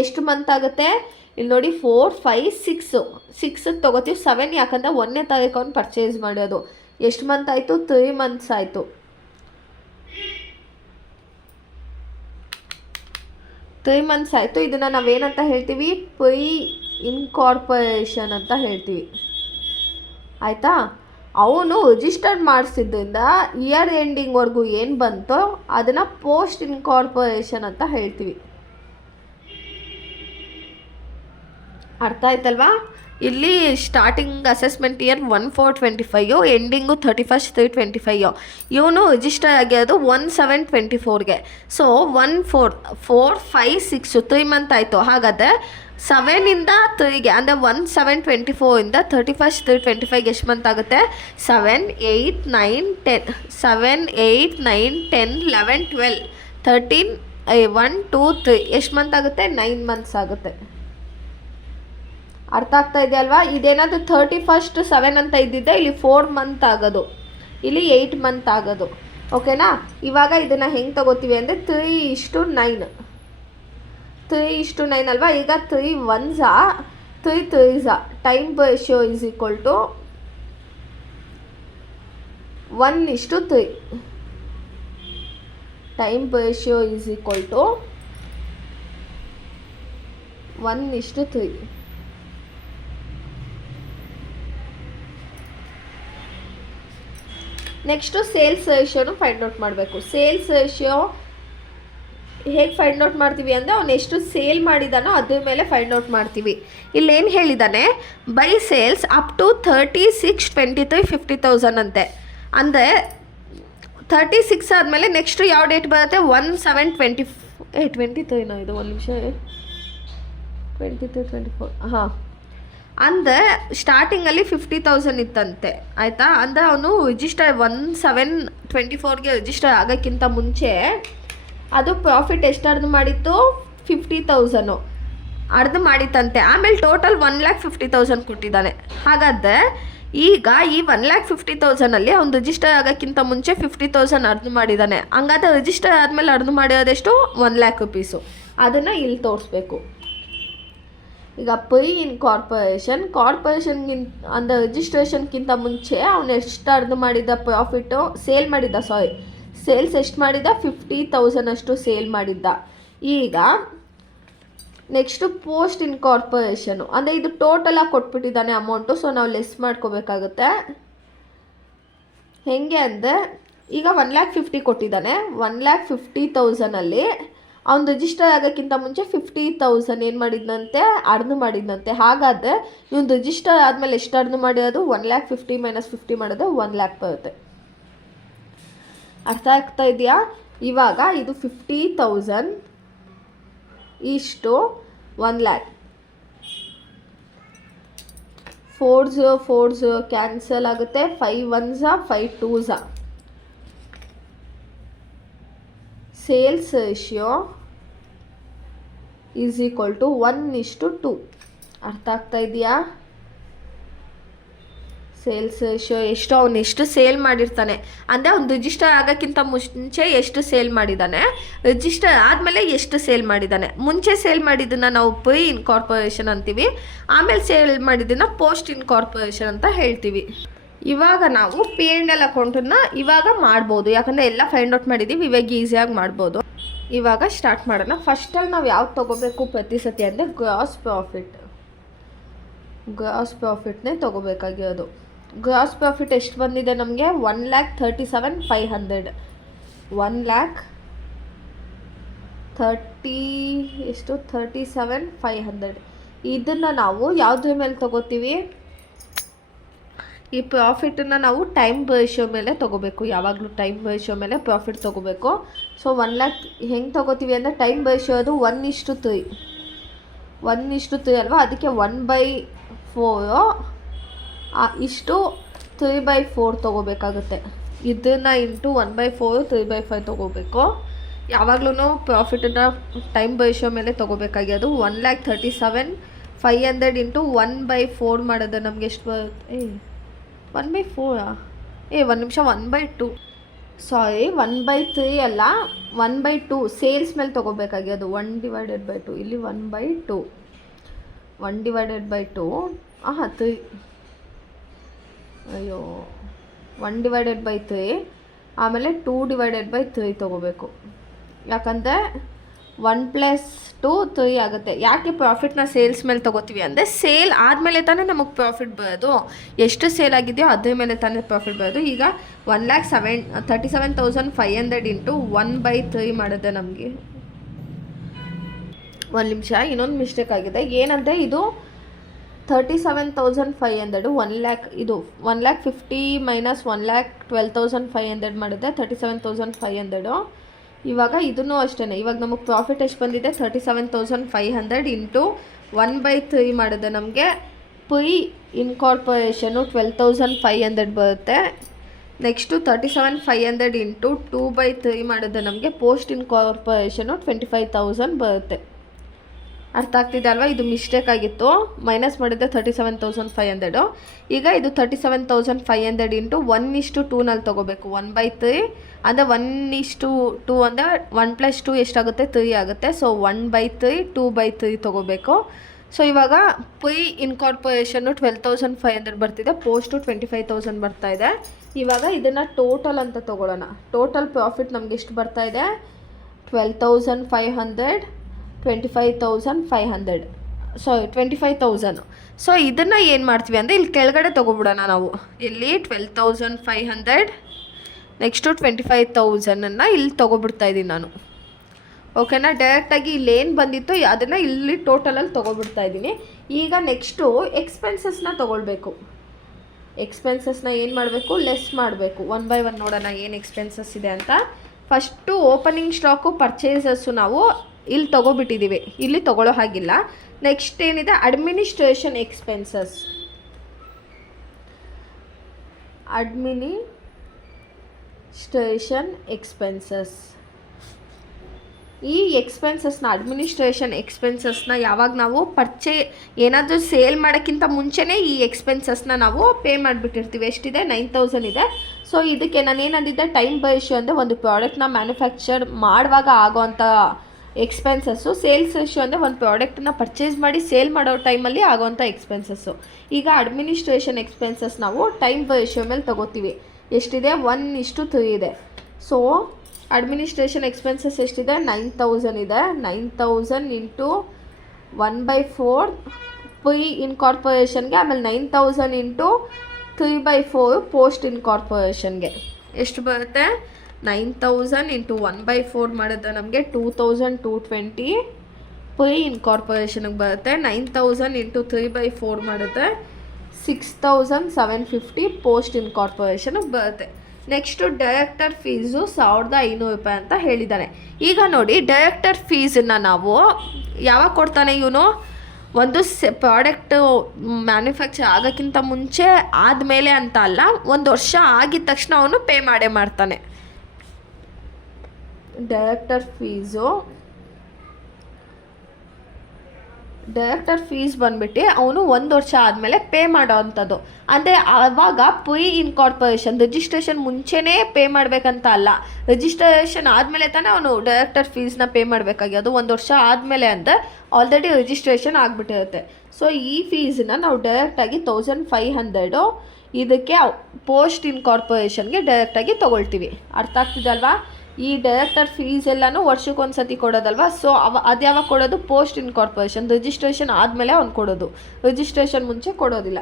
ಎಷ್ಟು ಮಂತ್ ಆಗುತ್ತೆ? ಇಲ್ಲಿ ನೋಡಿ 4, 5, 6 ತೊಗೋತೀವಿ. 7 ಯಾಕಂದರೆ 1ನೇ ತಾರೀಕು ಅವ್ನು ಪರ್ಚೇಸ್ ಮಾಡೋದು. ಎಷ್ಟು ಮಂತ್ ಆಯಿತು? 3 ಮಂತ್ಸ್ ಆಯಿತು. 3 ಮಂತ್ಸ್ ಆಯಿತು. ಇದನ್ನು ನಾವೇನಂತ ಹೇಳ್ತೀವಿ? ಪ್ರೀ ಇನ್ಕಾರ್ಪೊರೇಷನ್ ಅಂತ ಹೇಳ್ತೀವಿ. ಆಯಿತಾ? ಅವನು ರಿಜಿಸ್ಟರ್ಡ್ ಮಾಡಿಸಿದ್ರಿಂದ ಇಯರ್ ಎಂಡಿಂಗ್ವರೆಗೂ ಏನು ಬಂತೋ ಅದನ್ನು ಪೋಸ್ಟ್ ಇನ್ಕಾರ್ಪೊರೇಷನ್ ಅಂತ ಹೇಳ್ತೀವಿ. ಅರ್ಥ ಆಯ್ತಲ್ವಾ? ಇಲ್ಲಿ ಸ್ಟಾರ್ಟಿಂಗ್ ಅಸೆಸ್ಮೆಂಟ್ ಇಯರ್ 1/4/25, ಎಂಡಿಂಗು 31/3/25. ಇವನು ರಿಜಿಸ್ಟರ್ ಆಗಿರೋದು 1/7/24ಗೆ. ಸೊ 1, 4, 5, 6 3 ಮಂತ್ ಆಯಿತು. ಹಾಗಾದರೆ 7ಇಂದ 3ಗೆ ಅಂದರೆ 1/7/24ಇಂದ 31/3/25ಗೆ ಎಷ್ಟು ಮಂತ್ ಆಗುತ್ತೆ? 7, 8, 9, 10. 7, 8, 9, 10, 11, 12, 13, 1, 2, 3 ಎಷ್ಟು ಮಂತ್ ಆಗುತ್ತೆ? 9 ಮಂತ್ಸ್ ಆಗುತ್ತೆ. ಅರ್ಥ ಆಗ್ತಾ ಇದೆ ಅಲ್ವಾ? ಇದೇನಾದರೂ 31/7 ಅಂತ ಇದ್ದಿದ್ದೆ ಇಲ್ಲಿ 4 ಮಂತ್ ಆಗೋದು, ಇಲ್ಲಿ 8 ಮಂತ್ ಆಗೋದು. ಓಕೆನಾ? ಇವಾಗ ಇದನ್ನು ಹೆಂಗೆ ತಗೋತೀವಿ ಅಂದರೆ 3:9. 3:9 ಅಲ್ವಾ? ಈಗ 3 1s 3 3s time ratio is equal to 1:3. Time ratio is equal to 1:3. Next sales ರೇಷಿಯೋನು ಫೈಂಡ್ ಔಟ್ ಮಾಡಬೇಕು. ಸೇಲ್ಸ್ ರೇಷಿಯೋ ಹೇಗೆ ಫೈಂಡ್ ಔಟ್ ಮಾಡ್ತೀವಿ ಅಂದರೆ ಅವನು ಎಷ್ಟು ಸೇಲ್ ಮಾಡಿದಾನೋ ಅದ್ರ ಮೇಲೆ ಫೈಂಡ್ ಔಟ್ ಮಾಡ್ತೀವಿ. ಇಲ್ಲೇನು ಹೇಳಿದ್ದಾನೆ? ಬೈ ಸೇಲ್ಸ್ ಅಪ್ ಟು 36, 23, 50,000 ಅಂತೆ. ಅಂದರೆ 36 ಆದಮೇಲೆ ನೆಕ್ಸ್ಟು ಯಾವ ಡೇಟ್ ಬರುತ್ತೆ? 1/7/23 ಇದು ಒಂದು ನಿಮಿಷ 23, 24 ಹಾಂ. ಅಂದರೆ ಸ್ಟಾರ್ಟಿಂಗಲ್ಲಿ 50,000 ಇತ್ತಂತೆ. ಆಯಿತಾ? ಅಂದರೆ ಅವನು ರಿಜಿಸ್ಟರ್ 1/7/24ಗೆ ರಿಜಿಸ್ಟರ್ ಆಗೋಕ್ಕಿಂತ ಮುಂಚೆ ಅದು ಪ್ರಾಫಿಟ್ ಎಷ್ಟು ಅರ್ದು ಮಾಡಿತ್ತು? 50,000 ಅರ್ದು ಮಾಡಿತ್ತಂತೆ. ಆಮೇಲೆ ಟೋಟಲ್ 1,50,000 ಕೊಟ್ಟಿದ್ದಾನೆ. ಹಾಗಾದರೆ ಈಗ ಈ 1,50,000ಅಲ್ಲಿ ಅವ್ನು ರಿಜಿಸ್ಟರ್ ಆಗೋಕ್ಕಿಂತ ಮುಂಚೆ 50,000 ಅರ್ದು ಮಾಡಿದ್ದಾನೆ. ಹಂಗಾದ್ರೆ ರಿಜಿಸ್ಟರ್ ಆದಮೇಲೆ ಅರ್ದು ಮಾಡಿರೋದೆಷ್ಟು? 1,00,000 ರುಪೀಸು. ಅದನ್ನು ಇಲ್ಲಿ ತೋರಿಸ್ಬೇಕು. ಈಗ ಪ್ರೀ ಇನ್ಕಾರ್ಪೊರೇಷನ್ ಅಂದರೆ ರಿಜಿಸ್ಟ್ರೇಷನ್ಗಿಂತ ಮುಂಚೆ ಅವನು ಎಷ್ಟು ಅರ್ದು ಮಾಡಿದ ಪ್ರಾಫಿಟ್ಟು? ಸೇಲ್ಸ್ ಎಷ್ಟು ಮಾಡಿದ? 50,000 ಅಷ್ಟು ಸೇಲ್ ಮಾಡಿದ್ದ. ಈಗ ನೆಕ್ಸ್ಟು ಪೋಸ್ಟ್ ಇನ್ಕಾರ್ಪೊರೇಷನು ಅಂದರೆ ಇದು ಟೋಟಲಾಗಿ ಕೊಟ್ಬಿಟ್ಟಿದ್ದಾನೆ ಅಮೌಂಟು. ಸೊ ನಾವು ಲೆಸ್ ಮಾಡ್ಕೋಬೇಕಾಗುತ್ತೆ. ಹೇಗೆ ಅಂದರೆ ಈಗ 1,50,000 ಕೊಟ್ಟಿದ್ದಾನೆ. 1,50,000ಅಲ್ಲಿ ಅವ್ನು ರಿಜಿಸ್ಟರ್ ಆಗೋಕ್ಕಿಂತ ಮುಂಚೆ 50,000 ಏನು ಮಾಡಿದ್ನಂತೆ? ಅರ್ದು ಮಾಡಿದ್ನಂತೆ. ಹಾಗಾದರೆ ಇವನು ರಿಜಿಸ್ಟರ್ ಆದಮೇಲೆ ಎಷ್ಟು ಅರ್ದು ಮಾಡಿರೋದು? 1,50,000 - 50 ಮಾಡಿದ್ರೆ 1,00,000 ಬರುತ್ತೆ. ಅರ್ಥ ಆಗ್ತಾ ಇದೆಯಾ? ಇವಾಗ ಇದು 50,000 ಇಷ್ಟು 1,00,000. 4 ಕ್ಯಾನ್ಸಲ್ ಆಗುತ್ತೆ. 5 1s 5 2s. Sales ratio is equal to 1:2. ಅರ್ಥ ಆಗ್ತಾ ಇದೆಯಾ? ಸೇಲ್ಸ್ ರೇಷಿಯೋ ಎಷ್ಟು, ಅವನು ಎಷ್ಟು ಸೇಲ್ ಮಾಡಿರ್ತಾನೆ ಅಂದರೆ ಅವ್ನು ರಿಜಿಸ್ಟರ್ ಆಗೋಕ್ಕಿಂತ ಮುಂಚೆ ಎಷ್ಟು ಸೇಲ್ ಮಾಡಿದ್ದಾನೆ, ರಿಜಿಸ್ಟರ್ ಆದಮೇಲೆ ಎಷ್ಟು ಸೇಲ್ ಮಾಡಿದ್ದಾನೆ. ಮುಂಚೆ ಸೇಲ್ ಮಾಡಿದ್ದನ್ನು ನಾವು ಪ್ರೀ ಇನ್ಕಾರ್ಪೊರೇಷನ್ ಅಂತೀವಿ, ಆಮೇಲೆ ಸೇಲ್ ಮಾಡಿದ್ದನ್ನು ಪೋಸ್ಟ್ ಇನ್ಕಾರ್ಪೊರೇಷನ್ ಅಂತ ಹೇಳ್ತೀವಿ. ಇವಾಗ ನಾವು P&L ಅಕೌಂಟನ್ನು ಇವಾಗ ಮಾಡ್ಬೋದು, ಯಾಕಂದರೆ ಎಲ್ಲ ಫೈಂಡ್ ಔಟ್ ಮಾಡಿದ್ದೀವಿ, ಇವಾಗ ಈಸಿಯಾಗಿ ಮಾಡ್ಬೋದು. ಇವಾಗ ಸ್ಟಾರ್ಟ್ ಮಾಡೋಣ. ಫಸ್ಟಲ್ಲಿ ನಾವು ಯಾವ್ದು ತೊಗೋಬೇಕು ಪ್ರತಿ ಸತಿ ಅಂದರೆ ಗ್ರಾಸ್ ಪ್ರಾಫಿಟ್ನೇ ತೊಗೋಬೇಕಾಗಿರೋದು. ಗ್ರಾಸ್ ಪ್ರಾಫಿಟ್ ಎಷ್ಟು ಬಂದಿದೆ ನಮಗೆ? 1,37,500. 1,37,500. ಇದನ್ನು ನಾವು ಯಾವುದ್ರ ಮೇಲೆ ತೊಗೋತೀವಿ? ಈ ಪ್ರಾಫಿಟನ್ನು ನಾವು ಟೈಮ್ ರೇಷಿಯೋ ಮೇಲೆ ತೊಗೋಬೇಕು. ಯಾವಾಗಲೂ ಟೈಮ್ ರೇಷಿಯೋ ಮೇಲೆ ಪ್ರಾಫಿಟ್ ತೊಗೋಬೇಕು. ಸೊ 1,00,000 ಹೆಂಗೆ ತೊಗೋತೀವಿ ಅಂದರೆ ಟೈಮ್ ರೇಷಿಯೋ ಅದು 1:3. 1:3 ಅಲ್ವಾ, ಅದಕ್ಕೆ 1/4 ಇಷ್ಟು 3/4 ತೊಗೋಬೇಕಾಗುತ್ತೆ. ಇದನ್ನು ಇಂಟು 1/4 3/5 ತೊಗೋಬೇಕು. ಯಾವಾಗಲೂ ಪ್ರಾಫಿಟನ್ನು ಟೈಮ್ ರೇಷಿಯೋ ಮೇಲೆ ತೊಗೋಬೇಕಾಗಿರೋದು. 1,37,500 ಇಂಟು 1/4 ಮಾಡೋದು ನಮಗೆ ಎಷ್ಟು ಬರುತ್ತೆ? 1/4 ಒಂದು ನಿಮಿಷ, 1/2 ಸಾರಿ 1/3 ಅಲ್ಲ, 1/2 ಸೇಲ್ಸ್ ಮೇಲೆ ತೊಗೋಬೇಕಾಗಿರೋದು. 1/2 ಇಲ್ಲಿ 1/2 1/2 3 ಅಯ್ಯೋ 1/3 ಆಮೇಲೆ 2/3 ತೊಗೋಬೇಕು. ಯಾಕಂದರೆ 1 + 2 3 ಆಗುತ್ತೆ. ಯಾಕೆ ಪ್ರಾಫಿಟ್ನ ಸೇಲ್ಸ್ ಮೇಲೆ ತೊಗೋತೀವಿ ಅಂದರೆ ಸೇಲ್ ಆದಮೇಲೆ ತಾನೇ ನಮಗೆ ಪ್ರಾಫಿಟ್ ಬರೋದು. ಎಷ್ಟು ಸೇಲ್ ಆಗಿದೆಯೋ ಅದ್ರ ಮೇಲೆ ತಾನೇ ಪ್ರಾಫಿಟ್ ಬರೋದು. ಈಗ 1,37,500 ಇಂಟು 1/3 ಮಾಡಿದೆ ನಮಗೆ. ಒಂದು ನಿಮಿಷ, ಇನ್ನೊಂದು ಮಿಸ್ಟೇಕ್ ಆಗಿದೆ. ಏನಂದರೆ ಇದು 37,500 1,00,000 ಇದು 1,50,000 ಮೈನಸ್ 1,12,500 ಮಾಡಿದೆ 37,500. ಇವಾಗ ಇದನ್ನು ಅಷ್ಟೇ. ಇವಾಗ ನಮಗೆ ಪ್ರಾಫಿಟ್ ಎಷ್ಟು ಬಂದಿದೆ? 37,500 ಇಂಟು 1/3 ಮಾಡಿದೆ ನಮಗೆ ಪ್ರೀ ಇನ್ಕಾರ್ಪೊರೇಷನು 12,500 ಬರುತ್ತೆ. ನೆಕ್ಸ್ಟು 37,500 ಇಂಟು 2/3 ಮಾಡಿದೆ ನಮಗೆ ಪೋಸ್ಟ್ ಇನ್ಕಾರ್ಪೊರೇಷನು 25,000 ಬರುತ್ತೆ. ಅರ್ಥ ಆಗ್ತಿದೆ ಅಲ್ವಾ? ಇದು ಮಿಸ್ಟೇಕ್ ಆಗಿತ್ತು, ಮೈನಸ್ ಮಾಡಿದ್ದೆ 37,500. ಈಗ ಇದು 37,500 ಇಂಟು 1:2 ತೊಗೋಬೇಕು. 1/3 ಅಂದರೆ 1:2 ಅಂದರೆ 1 + 2 ಎಷ್ಟಾಗುತ್ತೆ? 3 ಆಗುತ್ತೆ. ಸೊ 1/3 2/3 ತೊಗೋಬೇಕು. ಸೊ ಇವಾಗ ಪ್ರೀ ಇನ್ಕಾರ್ಪೊರೇಷನ್ನು 12,500 ಬರ್ತಿದೆ, ಪೋಸ್ಟು 25,000 ಬರ್ತಾಯಿದೆ. ಇವಾಗ ಇದನ್ನು ಟೋಟಲ್ ಅಂತ ತೊಗೊಳ್ಳೋಣ. ಟೋಟಲ್ ಪ್ರಾಫಿಟ್ ನಮ್ಗೆ ಎಷ್ಟು ಬರ್ತಾಯಿದೆ? 12,500 25,500 ಸಾರಿ 25,000. ಸೊ ಇದನ್ನು ಏನು ಮಾಡ್ತೀವಿ ಅಂದರೆ ಇಲ್ಲಿ ಕೆಳಗಡೆ ತೊಗೊಬಿಡೋಣ ನಾವು. ಇಲ್ಲಿ 12,500 ನೆಕ್ಸ್ಟು 25,000 ಇಲ್ಲಿ ತೊಗೊಬಿಡ್ತಾಯಿದ್ದೀನಿ ನಾನು. ಓಕೆನಾ? ಡೈರೆಕ್ಟಾಗಿ ಇಲ್ಲೇನು ಬಂದಿತ್ತು ಅದನ್ನು ಇಲ್ಲಿ ಟೋಟಲಲ್ಲಿ ತೊಗೊಬಿಡ್ತಾಯಿದ್ದೀನಿ. ಈಗ ನೆಕ್ಸ್ಟು ಎಕ್ಸ್ಪೆನ್ಸಸ್ನ ತೊಗೊಳ್ಬೇಕು. ಎಕ್ಸ್ಪೆನ್ಸಸ್ನ ಏನು ಮಾಡಬೇಕು? ಲೆಸ್ ಮಾಡಬೇಕು. 1 by 1 ನೋಡೋಣ ಏನು ಎಕ್ಸ್ಪೆನ್ಸಸ್ ಇದೆ ಅಂತ. ಫಸ್ಟು ಓಪನಿಂಗ್ ಸ್ಟಾಕು ಪರ್ಚೇಸಸ್ಸು ನಾವು ಇಲ್ಲಿ ತೊಗೊಬಿಟ್ಟಿದ್ದೀವಿ, ಇಲ್ಲಿ ತೊಗೊಳ್ಳೋ ಹಾಗಿಲ್ಲ. ನೆಕ್ಸ್ಟ್ ಏನಿದೆ? Administration expenses. ಈ ಎಕ್ಸ್ಪೆನ್ಸಸ್ನ ಅಡ್ಮಿನಿಸ್ಟ್ರೇಷನ್ ಎಕ್ಸ್ಪೆನ್ಸಸ್ನ ಯಾವಾಗ ನಾವು ಏನಾದರೂ ಸೇಲ್ ಮಾಡೋಕ್ಕಿಂತ ಮುಂಚೆನೇ ಈ ಎಕ್ಸ್ಪೆನ್ಸಸ್ನ ನಾವು ಪೇ ಮಾಡಿಬಿಟ್ಟಿರ್ತೀವಿ. ಎಷ್ಟಿದೆ? 9,000 ಇದೆ. ಸೊ ಇದಕ್ಕೆ ನಾನು ಏನಂದಿದ್ದೆ? ಟೈಮ್ ರೇಷಿಯೋ ಅಂದರೆ ಒಂದು ಪ್ರಾಡಕ್ಟ್ನ ಮ್ಯಾನುಫ್ಯಾಕ್ಚರ್ ಮಾಡುವಾಗ ಆಗೋವಂಥ ಎಕ್ಸ್ಪೆನ್ಸಸ್ಸು. ಸೇಲ್ಸ್ ರೇಷಿಯೋ ಅಂದರೆ ಒಂದು ಪ್ರಾಡಕ್ಟನ್ನ ಪರ್ಚೇಸ್ ಮಾಡಿ ಸೇಲ್ ಮಾಡೋ ಟೈಮಲ್ಲಿ ಆಗೋವಂಥ ಎಕ್ಸ್ಪೆನ್ಸಸ್ಸು. ಈಗ ಅಡ್ಮಿನಿಸ್ಟ್ರೇಷನ್ ಎಕ್ಸ್ಪೆನ್ಸಸ್ ನಾವು ಟೈಮ್ ರೇಷಿಯೋ ಮೇಲೆ ತೊಗೋತೀವಿ. ಎಷ್ಟಿದೆ? 1:3 ಇದೆ. ಸೊ ಅಡ್ಮಿನಿಸ್ಟ್ರೇಷನ್ ಎಕ್ಸ್ಪೆನ್ಸಸ್ ಎಷ್ಟಿದೆ? 9,000 ಇದೆ. 9,000 ಇಂಟು 1/4 ಪ್ರೀ ಇನ್ಕಾರ್ಪೊರೇಷನ್ಗೆ, ಆಮೇಲೆ 9,000 ಇಂಟು 3/4 ಪೋಸ್ಟ್ ಇನ್ಕಾರ್ಪೊರೇಷನ್ಗೆ ಎಷ್ಟು ಬರುತ್ತೆ? 9,000 ಇಂಟು 1/4 ಮಾಡಿದ್ರೆ ನಮಗೆ 2,220 ಪ್ರೀ ಇನ್ಕಾರ್ಪೊರೇಷನ್ಗೆ ಬರುತ್ತೆ. 9,000 ಇಂಟು 3/4 ಮಾಡಿದ್ರೆ 6,750 ಪೋಸ್ಟ್ ಇನ್ಕಾರ್ಪೊರೇಷನ್ಗೆ ಬರುತ್ತೆ. ನೆಕ್ಸ್ಟು ಡೈರೆಕ್ಟರ್ ಫೀಸು 1500 ರೂಪಾಯಿ ಅಂತ ಹೇಳಿದ್ದಾನೆ. ಈಗ ನೋಡಿ, ಡೈರೆಕ್ಟರ್ ಫೀಸನ್ನು ನಾವು ಯಾವಾಗ ಕೊಡ್ತಾನೆ ಇವನು? ಒಂದು ಪ್ರಾಡಕ್ಟು ಮ್ಯಾನುಫ್ಯಾಕ್ಚರ್ ಆಗೋಕ್ಕಿಂತ ಮುಂಚೆ ಆದಮೇಲೆ ಅಂತ ಅಲ್ಲ, 1 ವರ್ಷ ಆಗಿದ ತಕ್ಷಣ ಅವನು ಪೇ ಮಾಡೇ ಮಾಡ್ತಾನೆ. ಡೈರೆಕ್ಟರ್ ಫೀಸ್ ಬಂದ್ಬಿಟ್ಟು ಅವನು 1 ವರ್ಷ ಆದಮೇಲೆ ಪೇ ಮಾಡೋ ಅಂಥದ್ದು. ಅಂದರೆ ಆವಾಗ ಇನ್ಕಾರ್ಪೊರೇಷನ್ ರಿಜಿಸ್ಟ್ರೇಷನ್ ಮುಂಚೆನೇ ಪೇ ಮಾಡಬೇಕಂತ ಅಲ್ಲ, ರಿಜಿಸ್ಟ್ರೇಷನ್ ಆದಮೇಲೆ ತಾನೇ ಅವನು ಡೈರೆಕ್ಟರ್ ಫೀಸ್ನ ಪೇ ಮಾಡಬೇಕಾಗಿ. ಅದು 1 ವರ್ಷ ಆದಮೇಲೆ ಅಂದರೆ ಆಲ್ರೆಡಿ ರಿಜಿಸ್ಟ್ರೇಷನ್ ಆಗಿಬಿಟ್ಟಿರುತ್ತೆ. ಸೊ ಈ ಫೀಸನ್ನ ನಾವು ಡೈರೆಕ್ಟಾಗಿ 1500 ಇದಕ್ಕೆ ಪೋಸ್ಟ್ ಇನ್ಕಾರ್ಪೊರೇಷನ್ಗೆ ಡೈರೆಕ್ಟಾಗಿ ತೊಗೊಳ್ತೀವಿ. ಅರ್ಥ ಆಗ್ತಿದಲ್ವಾ? ಈ ಡೈರೆಕ್ಟರ್ ಫೀಸ್ ಎಲ್ಲನೂ ವರ್ಷಕ್ಕೊಂದು ಸತಿ ಕೊಡೋದಲ್ವ. ಸೊ ಅದು ಯಾವಾಗ ಕೊಡೋದು? ಪೋಸ್ಟ್ ಇನ್ಕಾರ್ಪೊರೇಷನ್ ರಿಜಿಸ್ಟ್ರೇಷನ್ ಆದಮೇಲೆ ಅವ್ನು ಕೊಡೋದು, ರಿಜಿಸ್ಟ್ರೇಷನ್ ಮುಂಚೆ ಕೊಡೋದಿಲ್ಲ.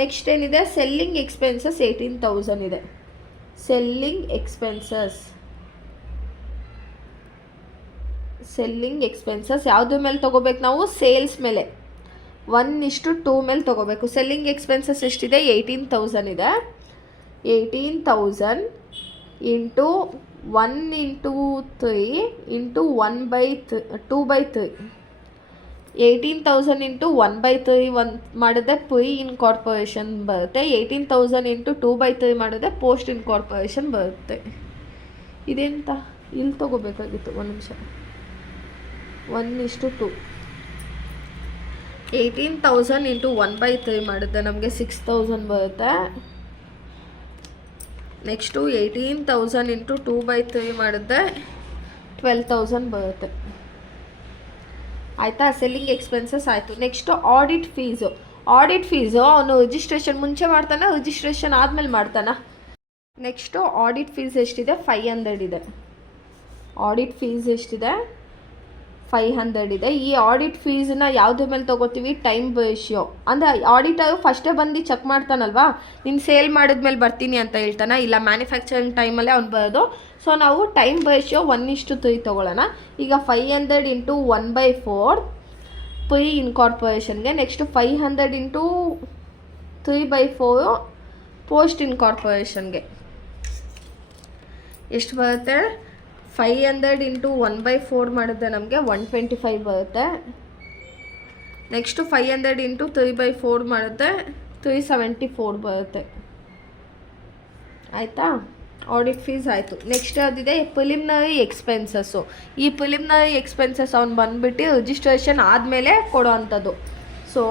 ನೆಕ್ಸ್ಟ್ ಏನಿದೆ? ಸೆಲ್ಲಿಂಗ್ ಎಕ್ಸ್ಪೆನ್ಸಸ್ 18,000 ಇದೆ. ಸೆಲ್ಲಿಂಗ್ ಎಕ್ಸ್ಪೆನ್ಸಸ್ ಯಾವುದ್ರ ಮೇಲೆ ತೊಗೋಬೇಕು ನಾವು? ಸೇಲ್ಸ್ ಮೇಲೆ 1:2 ಮೇಲೆ ತೊಗೋಬೇಕು. ಸೆಲ್ಲಿಂಗ್ ಎಕ್ಸ್ಪೆನ್ಸಸ್ ಎಷ್ಟಿದೆ? 18,000 ಇದೆ. 18,000 ಇಂಟು 1 into 3 into 2/3. 18,000 ಇಂಟು 1/3 ಮಾಡಿದ್ರೆ ಪ್ರೀ ಇನ್ಕಾರ್ಪೊರೇಷನ್ ಬರುತ್ತೆ. 18,000 ಇಂಟು 2/3 ಮಾಡಿದ್ರೆ ಪೋಸ್ಟ್ ಇನ್ಕಾರ್ಪೊರೇಷನ್ ಬರುತ್ತೆ. ಇದೆಂತ ಇಲ್ಲಿ ತೊಗೋಬೇಕಾಗಿತ್ತು, 1 ನಿಮಿಷ. 1:2. 18,000 ಇಂಟು 1/3 ಮಾಡಿದ್ರೆ ನಮಗೆ 6,000 ಬರುತ್ತೆ. ನೆಕ್ಸ್ಟು 18,000 ಇಂಟು 2/3 ಮಾಡಿದ್ರೆ 12,000 ಬರುತ್ತೆ. ಆಯಿತಾ? ಸೆಲ್ಲಿಂಗ್ ಎಕ್ಸ್ಪೆನ್ಸಸ್ ಆಯಿತು. ನೆಕ್ಸ್ಟು ಆಡಿಟ್ ಫೀಸು ಅವನು ರಿಜಿಸ್ಟ್ರೇಷನ್ ಮುಂಚೆ ಮಾಡ್ತಾನೆ, ರಿಜಿಸ್ಟ್ರೇಷನ್ ಆದಮೇಲೆ ಮಾಡ್ತಾನೆ. ನೆಕ್ಸ್ಟು ಆಡಿಟ್ ಫೀಸ್ ಎಷ್ಟಿದೆ? 500 ಇದೆ. ಆಡಿಟ್ ಫೀಸ್ ಎಷ್ಟಿದೆ? 500 ಇದೆ. ಈ ಆಡಿಟ್ ಫೀಸನ್ನ ಯಾವುದ್ರ ಮೇಲೆ ತೊಗೋತೀವಿ? Time ratio. ಅಂದರೆ ಆಡಿಟರು ಫಸ್ಟೇ ಬಂದು ಚೆಕ್ ಮಾಡ್ತಾನಲ್ವಾ, ನೀನು ಸೇಲ್ ಮಾಡಿದ್ಮೇಲೆ ಬರ್ತೀನಿ ಅಂತ ಹೇಳ್ತಾನೆ, ಇಲ್ಲ ಮ್ಯಾನುಫ್ಯಾಕ್ಚರಿಂಗ್ ಟೈಮಲ್ಲೇ ಅವ್ನು ಬರೋದು. ಸೊ ನಾವು ಟೈಮ್ ರೇಷಿಯೋ 1:3 ತೊಗೊಳ್ಳೋಣ. ಈಗ 500 ಇಂಟು 1/4 ಪ್ರೀ ಇನ್ಕಾರ್ಪೊರೇಷನ್ಗೆ. ನೆಕ್ಸ್ಟು 500 ಇಂಟು 3/4 ಪೋಸ್ಟ್ ಇನ್ಕಾರ್ಪೊರೇಷನ್ಗೆ. ಎಷ್ಟು ಬರುತ್ತೆ? 500 ಇಂಟು 1/4 ಮಾಡಿದ್ರೆ ನಮಗೆ 125 ಬರುತ್ತೆ. ನೆಕ್ಸ್ಟು 500 ಇಂಟು 3/4 ಮಾಡಿದ್ರೆ 374 ಬರುತ್ತೆ. ಆಯಿತಾ? ಆಡಿಟ್ ಫೀಸ್ ಆಯಿತು. ನೆಕ್ಸ್ಟ್ ಅದಿದೆ ಪ್ರಿಲಿಮಿನರಿ ಎಕ್ಸ್ಪೆನ್ಸಸ್ಸು. ಈ ಪ್ರಿಲಿಮಿನರಿ ಎಕ್ಸ್ಪೆನ್ಸಸ್ ಅವ್ನು ಬಂದುಬಿಟ್ಟು ರಿಜಿಸ್ಟ್ರೇಷನ್ ಆದಮೇಲೆ ಕೊಡೋ ಅಂಥದ್ದು. ಸೊ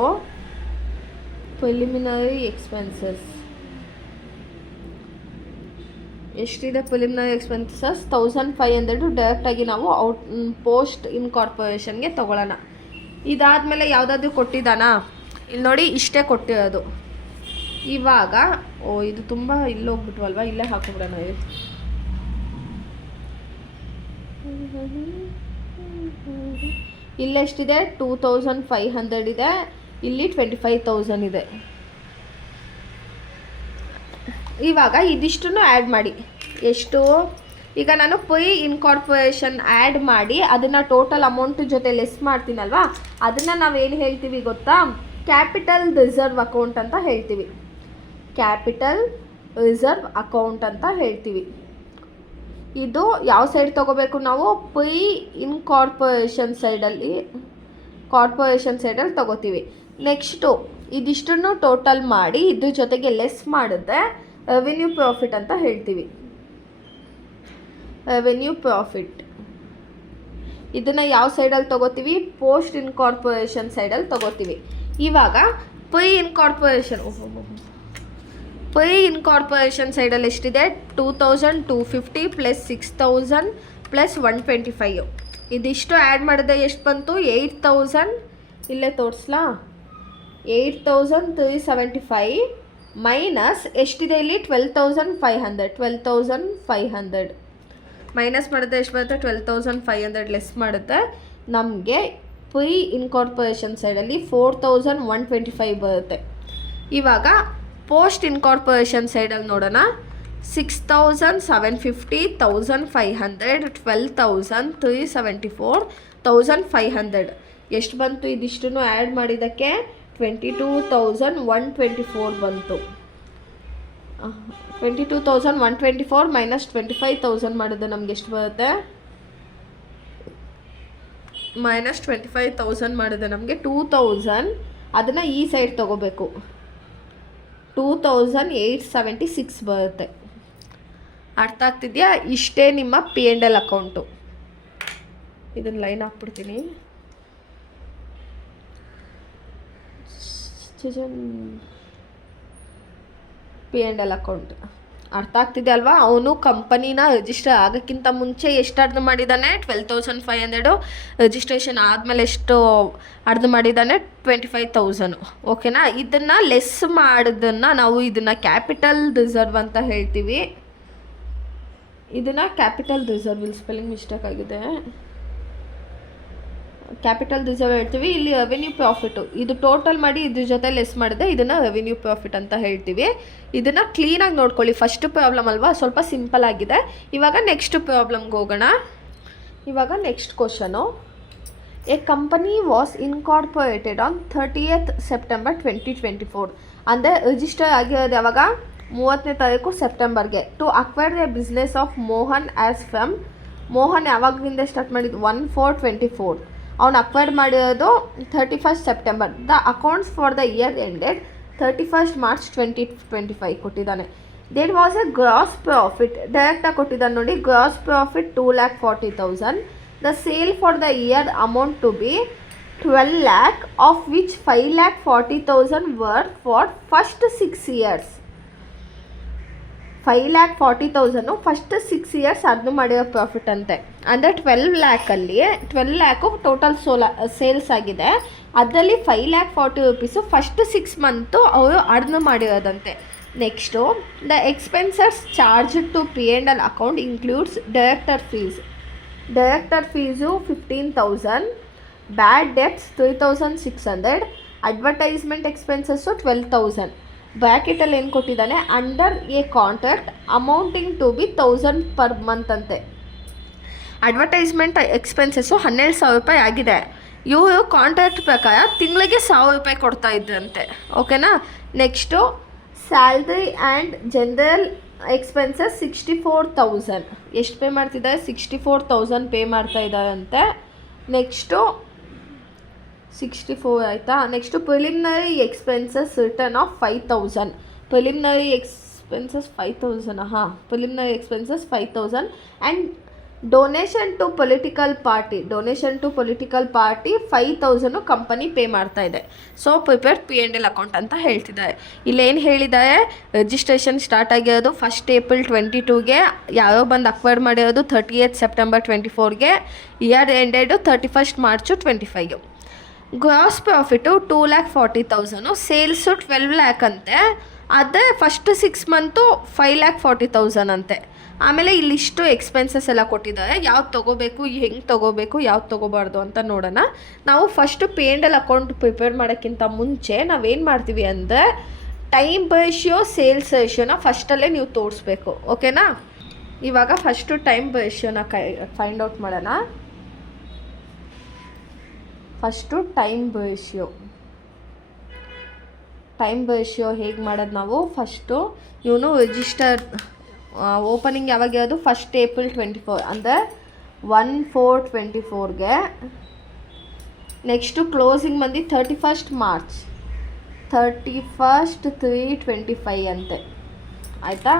ಪ್ರಿಲಿಮಿನರಿ ಎಕ್ಸ್ಪೆನ್ಸಸ್ ಎಷ್ಟಿದೆ? ಪ್ರಿಲಿಮಿನರಿ ಎಕ್ಸ್ಪೆನ್ಸಸ್ 1500 ಡೈರೆಕ್ಟಾಗಿ ನಾವು ಪೋಸ್ಟ್ ಇನ್ಕಾರ್ಪೊರೇಷನ್ಗೆ ತೊಗೊಳ್ಳೋಣ. ಇದಾದಮೇಲೆ ಯಾವುದಾದ್ರೂ ಕೊಟ್ಟಿದ್ದಾನಾ? ಇಲ್ಲಿ ನೋಡಿ, ಇಷ್ಟೇ ಕೊಟ್ಟಿರೋದು. ಇವಾಗ ಇದು ತುಂಬ ಇಲ್ಲೋಗ್ಬಿಟ್ವಲ್ವ, ಇಲ್ಲೇ ಹಾಕೊಂಬಿಡೋಣ. ಇಲ್ಲೆಷ್ಟಿದೆ? 2500 ಇದೆ. ಇಲ್ಲಿ 25,000 ಇದೆ. ಇವಾಗ ಇದಿಷ್ಟನ್ನು ಆ್ಯಡ್ ಮಾಡಿ. ಎಷ್ಟು? ಈಗ ನಾನು ಪ್ರೀ ಇನ್ಕಾರ್ಪೊರೇಷನ್ ಆ್ಯಡ್ ಮಾಡಿ ಅದನ್ನು ಟೋಟಲ್ ಅಮೌಂಟ್ ಜೊತೆ ಲೆಸ್ ಮಾಡ್ತೀನಲ್ವಾ, ಅದನ್ನು ನಾವೇನು ಹೇಳ್ತೀವಿ ಗೊತ್ತಾ? ಕ್ಯಾಪಿಟಲ್ ರಿಸರ್ವ್ ಅಕೌಂಟ್ ಅಂತ ಹೇಳ್ತೀವಿ. ಕ್ಯಾಪಿಟಲ್ ರಿಸರ್ವ್ ಅಕೌಂಟ್ ಅಂತ ಹೇಳ್ತೀವಿ. ಇದು ಯಾವ ಸೈಡ್ ತೊಗೋಬೇಕು ನಾವು? ಪ್ರೀ ಇನ್ಕಾರ್ಪೊರೇಷನ್ ಸೈಡಲ್ಲಿ ತೊಗೋತೀವಿ. ನೆಕ್ಸ್ಟು ಇದಿಷ್ಟನ್ನು ಟೋಟಲ್ ಮಾಡಿ ಇದ್ರ ಜೊತೆಗೆ ಲೆಸ್ ಮಾಡಿದ್ರೆ ರೆವಿನ್ಯೂ ಪ್ರಾಫಿಟ್ ಅಂತ ಹೇಳ್ತೀವಿ. ರೆವಿನ್ಯೂ ಪ್ರಾಫಿಟ್ ಇದನ್ನು ಯಾವ ಸೈಡಲ್ಲಿ ತೊಗೋತೀವಿ? ಪೋಸ್ಟ್ ಇನ್ಕಾರ್ಪೊರೇಷನ್ ಸೈಡಲ್ಲಿ ತೊಗೋತೀವಿ. ಇವಾಗ ಪ್ರೀ ಇನ್ಕಾರ್ಪೊರೇಷನ್ ಸೈಡಲ್ಲಿ ಎಷ್ಟಿದೆ? 2250 ಪ್ಲಸ್ 6000 ಪ್ಲಸ್ 125. ಇದಿಷ್ಟು ಆ್ಯಡ್ ಮಾಡಿದ್ರೆ ಎಷ್ಟು ಬಂತು? 8000. ಇಲ್ಲೇ ತೋರಿಸ್ಲಾ? 8375 ಮೈನಸ್ ಎಷ್ಟಿದೆ ಇಲ್ಲಿ? 12,500 ಮೈನಸ್ ಮಾಡಿದ್ರೆ ಎಷ್ಟು ಬರುತ್ತೆ? 12,500 ಲೆಸ್ ಮಾಡುತ್ತೆ. ನಮಗೆ ಪ್ರೀ ಇನ್ಕಾರ್ಪೊರೇಷನ್ ಸೈಡಲ್ಲಿ 4125 ಬರುತ್ತೆ. ಇವಾಗ ಪೋಸ್ಟ್ ಇನ್ಕಾರ್ಪೊರೇಷನ್ ಸೈಡಲ್ಲಿ ನೋಡೋಣ. 6750, 1500, 12,000, 374, 1500 ಎಷ್ಟು ಬಂತು? ಇದಿಷ್ಟನ್ನು ಆ್ಯಡ್ ಮಾಡಿದ್ದಕ್ಕೆ 22,124 ಬಂತು. 22,124 ಮೈನಸ್ 25,000 ಮಾಡಿದ್ರೆ ನಮ್ಗೆ ಎಷ್ಟು ಬರುತ್ತೆ? ಮೈನಸ್ 25,000 ಮಾಡಿದ್ರೆ ನಮಗೆ 2,000, ಅದನ್ನು ಈ ಸೈಡ್ ತೊಗೋಬೇಕು, 2,876 ಬರುತ್ತೆ. ಅರ್ಥ ಆಗ್ತಿದೆಯಾ? ಇಷ್ಟೇ ನಿಮ್ಮ P&L ಅಕೌಂಟು. ಇದನ್ನು ಲೈನ್ ಹಾಕ್ಬಿಡ್ತೀನಿ. P&L ಅಕೌಂಟ್ ಅರ್ಥ ಆಗ್ತಿದೆ ಅಲ್ವಾ? ಅವನು ಕಂಪನಿನ ರಿಜಿಸ್ಟರ್ ಆಗೋಕ್ಕಿಂತ ಮುಂಚೆ ಎಷ್ಟು ಅರ್ಧ ಮಾಡಿದ್ದಾನೆ? 12,500. ರಿಜಿಸ್ಟ್ರೇಷನ್ ಆದಮೇಲೆ ಎಷ್ಟು ಅರ್ಧ ಮಾಡಿದ್ದಾನೆ? 25,000. ಓಕೆನಾ? ಇದನ್ನು ಲೆಸ್ ಮಾಡೋದನ್ನು ನಾವು ಇದನ್ನು ಕ್ಯಾಪಿಟಲ್ ರಿಸರ್ವ್ ಅಂತ ಹೇಳ್ತೀವಿ. ಇದನ್ನು ಕ್ಯಾಪಿಟಲ್ ರಿಸರ್ವ್, ಇಲ್ಲಿ ಸ್ಪೆಲ್ಲಿಂಗ್ ಮಿಸ್ಟೇಕ್ ಆಗಿದೆ, ಕ್ಯಾಪಿಟಲ್ ರಿಸರ್ವ್ ಹೇಳ್ತೀವಿ. ಇಲ್ಲಿ ರೆವೆನ್ಯೂ ಪ್ರಾಫಿಟು, ಇದು ಟೋಟಲ್ ಮಾಡಿ ಇದ್ರ ಜೊತೆ ಲೆಸ್ ಮಾಡಿದೆ, ಇದನ್ನು ರೆವೆನ್ಯೂ ಪ್ರಾಫಿಟ್ ಅಂತ ಹೇಳ್ತೀವಿ. ಇದನ್ನು ಕ್ಲೀನಾಗಿ ನೋಡ್ಕೊಳ್ಳಿ. ಫಸ್ಟ್ ಪ್ರಾಬ್ಲಮ್ ಅಲ್ವಾ, ಸ್ವಲ್ಪ ಸಿಂಪಲ್ ಆಗಿದೆ. ಇವಾಗ ನೆಕ್ಸ್ಟ್ ಪ್ರಾಬ್ಲಮ್ಗೆ ಹೋಗೋಣ. ಇವಾಗ next question. A company was incorporated on 30th September 2024. ಅಂದರೆ ರಿಜಿಸ್ಟರ್ ಆಗಿರೋದು ಯಾವಾಗ? 30ನೇ ತಾರೀಕು ಸೆಪ್ಟೆಂಬರ್ಗೆ. To acquire the business of Mohan as from, Mohan ಯಾವಾಗಿಂದ ಸ್ಟಾರ್ಟ್ ಮಾಡಿದ್ದು? 1/4/24. ಅವ್ನು ಅಕ್ವೈರ್ ಮಾಡಿರೋದು 31st September. The accounts for the year ended 31st March 2025 ಕೊಟ್ಟಿದ್ದಾನೆ. There was a gross profit, ಡೈರೆಕ್ಟಾಗಿ ಕೊಟ್ಟಿದ್ದಾನೆ ನೋಡಿ. Gross profit 2,40,000. The sale for the year amount to be 12 lakh, of which 5,40,000 were for first 6 years. 5,40,000 first 6 years ಅರ್ಧ ಮಾಡಿರೋ profit ಅಂತೆ. ಅಂದರೆ 12 lakh total sales ಆಗಿದೆ. ಅದರಲ್ಲಿ 5,40,000 rupees ಫಸ್ಟ್ 6 months ಅವರು ಅರ್ಧ ಮಾಡಿರೋದಂತೆ. Next, the expenses charge to P&L account includes director fees. Director fees 15,000, bad debts 3,600, advertisement expenses 12,000. ಬ್ರ್ಯಾಕೆಟಲ್ಲಿ ಏನು ಕೊಟ್ಟಿದ್ದಾನೆ? Under a contract amounting to be 1,000 per month ಅಂತೆ. ಅಡ್ವರ್ಟೈಸ್ಮೆಂಟ್ ಎಕ್ಸ್ಪೆನ್ಸಸ್ಸು 12,000 ರೂಪಾಯಿ ಆಗಿದೆ. ಇವರು ಕಾಂಟ್ರಾಕ್ಟ್ ಪ್ರಕಾರ ತಿಂಗಳಿಗೆ 1,000 ರೂಪಾಯಿ ಕೊಡ್ತಾ ಇದ್ರಂತೆ. ಓಕೆನಾ? Next, salary and general expenses 64,000. ಎಷ್ಟು ಪೇ ಮಾಡ್ತಿದ್ದಾರೆ? 64,000 ಪೇ ಮಾಡ್ತಾ ಇದ್ದಾರಂತೆ. ನೆಕ್ಸ್ಟು 64 ಆಯಿತಾ? Next preliminary expenses return of 5,000. Preliminary expenses 5,000. Preliminary expenses 5,000 and donation to political party 5,000 company pay ಮಾಡ್ತಾ ಇದೆ. ಸೊ ಪ್ರಿಪೇರ್ಡ್ P&L ಅಕೌಂಟ್ ಅಂತ ಹೇಳ್ತಿದ್ದಾರೆ. ಇಲ್ಲೇನು ಹೇಳಿದ್ದಾರೆ? ರಿಜಿಸ್ಟ್ರೇಷನ್ ಸ್ಟಾರ್ಟ್ ಆಗಿರೋದು 1st April 2022ಗೆ, ಯಾರೋ ಬಂದು ಅಕ್ವೈರ್ ಮಾಡಿರೋದು 30th September 2024ಗೆ, year ended 31st March 2025. Gross profit 2,40,000, sales 12 lakh ಅಂತೆ. ಅದೇ ಫಸ್ಟ್ 6 months 5,40,000 ಅಂತೆ. ಆಮೇಲೆ ಇಲ್ಲಿಷ್ಟು ಎಕ್ಸ್ಪೆನ್ಸಸ್ ಎಲ್ಲ ಕೊಟ್ಟಿದ್ದಾರೆ. ಯಾವ್ದು ತೊಗೋಬೇಕು, ಹೆಂಗೆ ತೊಗೋಬೇಕು, ಯಾವ್ದು ತೊಗೋಬಾರ್ದು ಅಂತ ನೋಡೋಣ. ನಾವು ಫಸ್ಟು P&L ಅಕೌಂಟ್ ಪ್ರಿಪೇರ್ ಮಾಡೋಕ್ಕಿಂತ ಮುಂಚೆ ನಾವೇನು ಮಾಡ್ತೀವಿ ಅಂದರೆ ಟೈಮ್ ರೇಷಿಯೋ, ಸೇಲ್ಸ್ ರೇಷಿಯೋನ ಫಸ್ಟಲ್ಲೇ ನೀವು ತೋರಿಸ್ಬೇಕು. ಓಕೆನಾ? ಇವಾಗ ಫಸ್ಟು ಟೈಮ್ ರೇಷಿಯೋನ ಫೈಂಡ್ ಔಟ್ ಮಾಡೋಣ. ಫಸ್ಟು ಟೈಮ್ ರೇಷಿಯೋ ಹೇಗೆ ಮಾಡೋದು ನಾವು? ಫಸ್ಟು ಇವನು ರಿಜಿಸ್ಟರ್ ಓಪನಿಂಗ್ ಯಾವಾಗಿರೋದು? 1st April 2024 ಅಂದರೆ 1/4/24ಗೆ. ನೆಕ್ಸ್ಟು ಕ್ಲೋಸಿಂಗ್ ಬಂದು 31st March, 31st 3/25 ಅಂತೆ. ಆಯಿತಾ?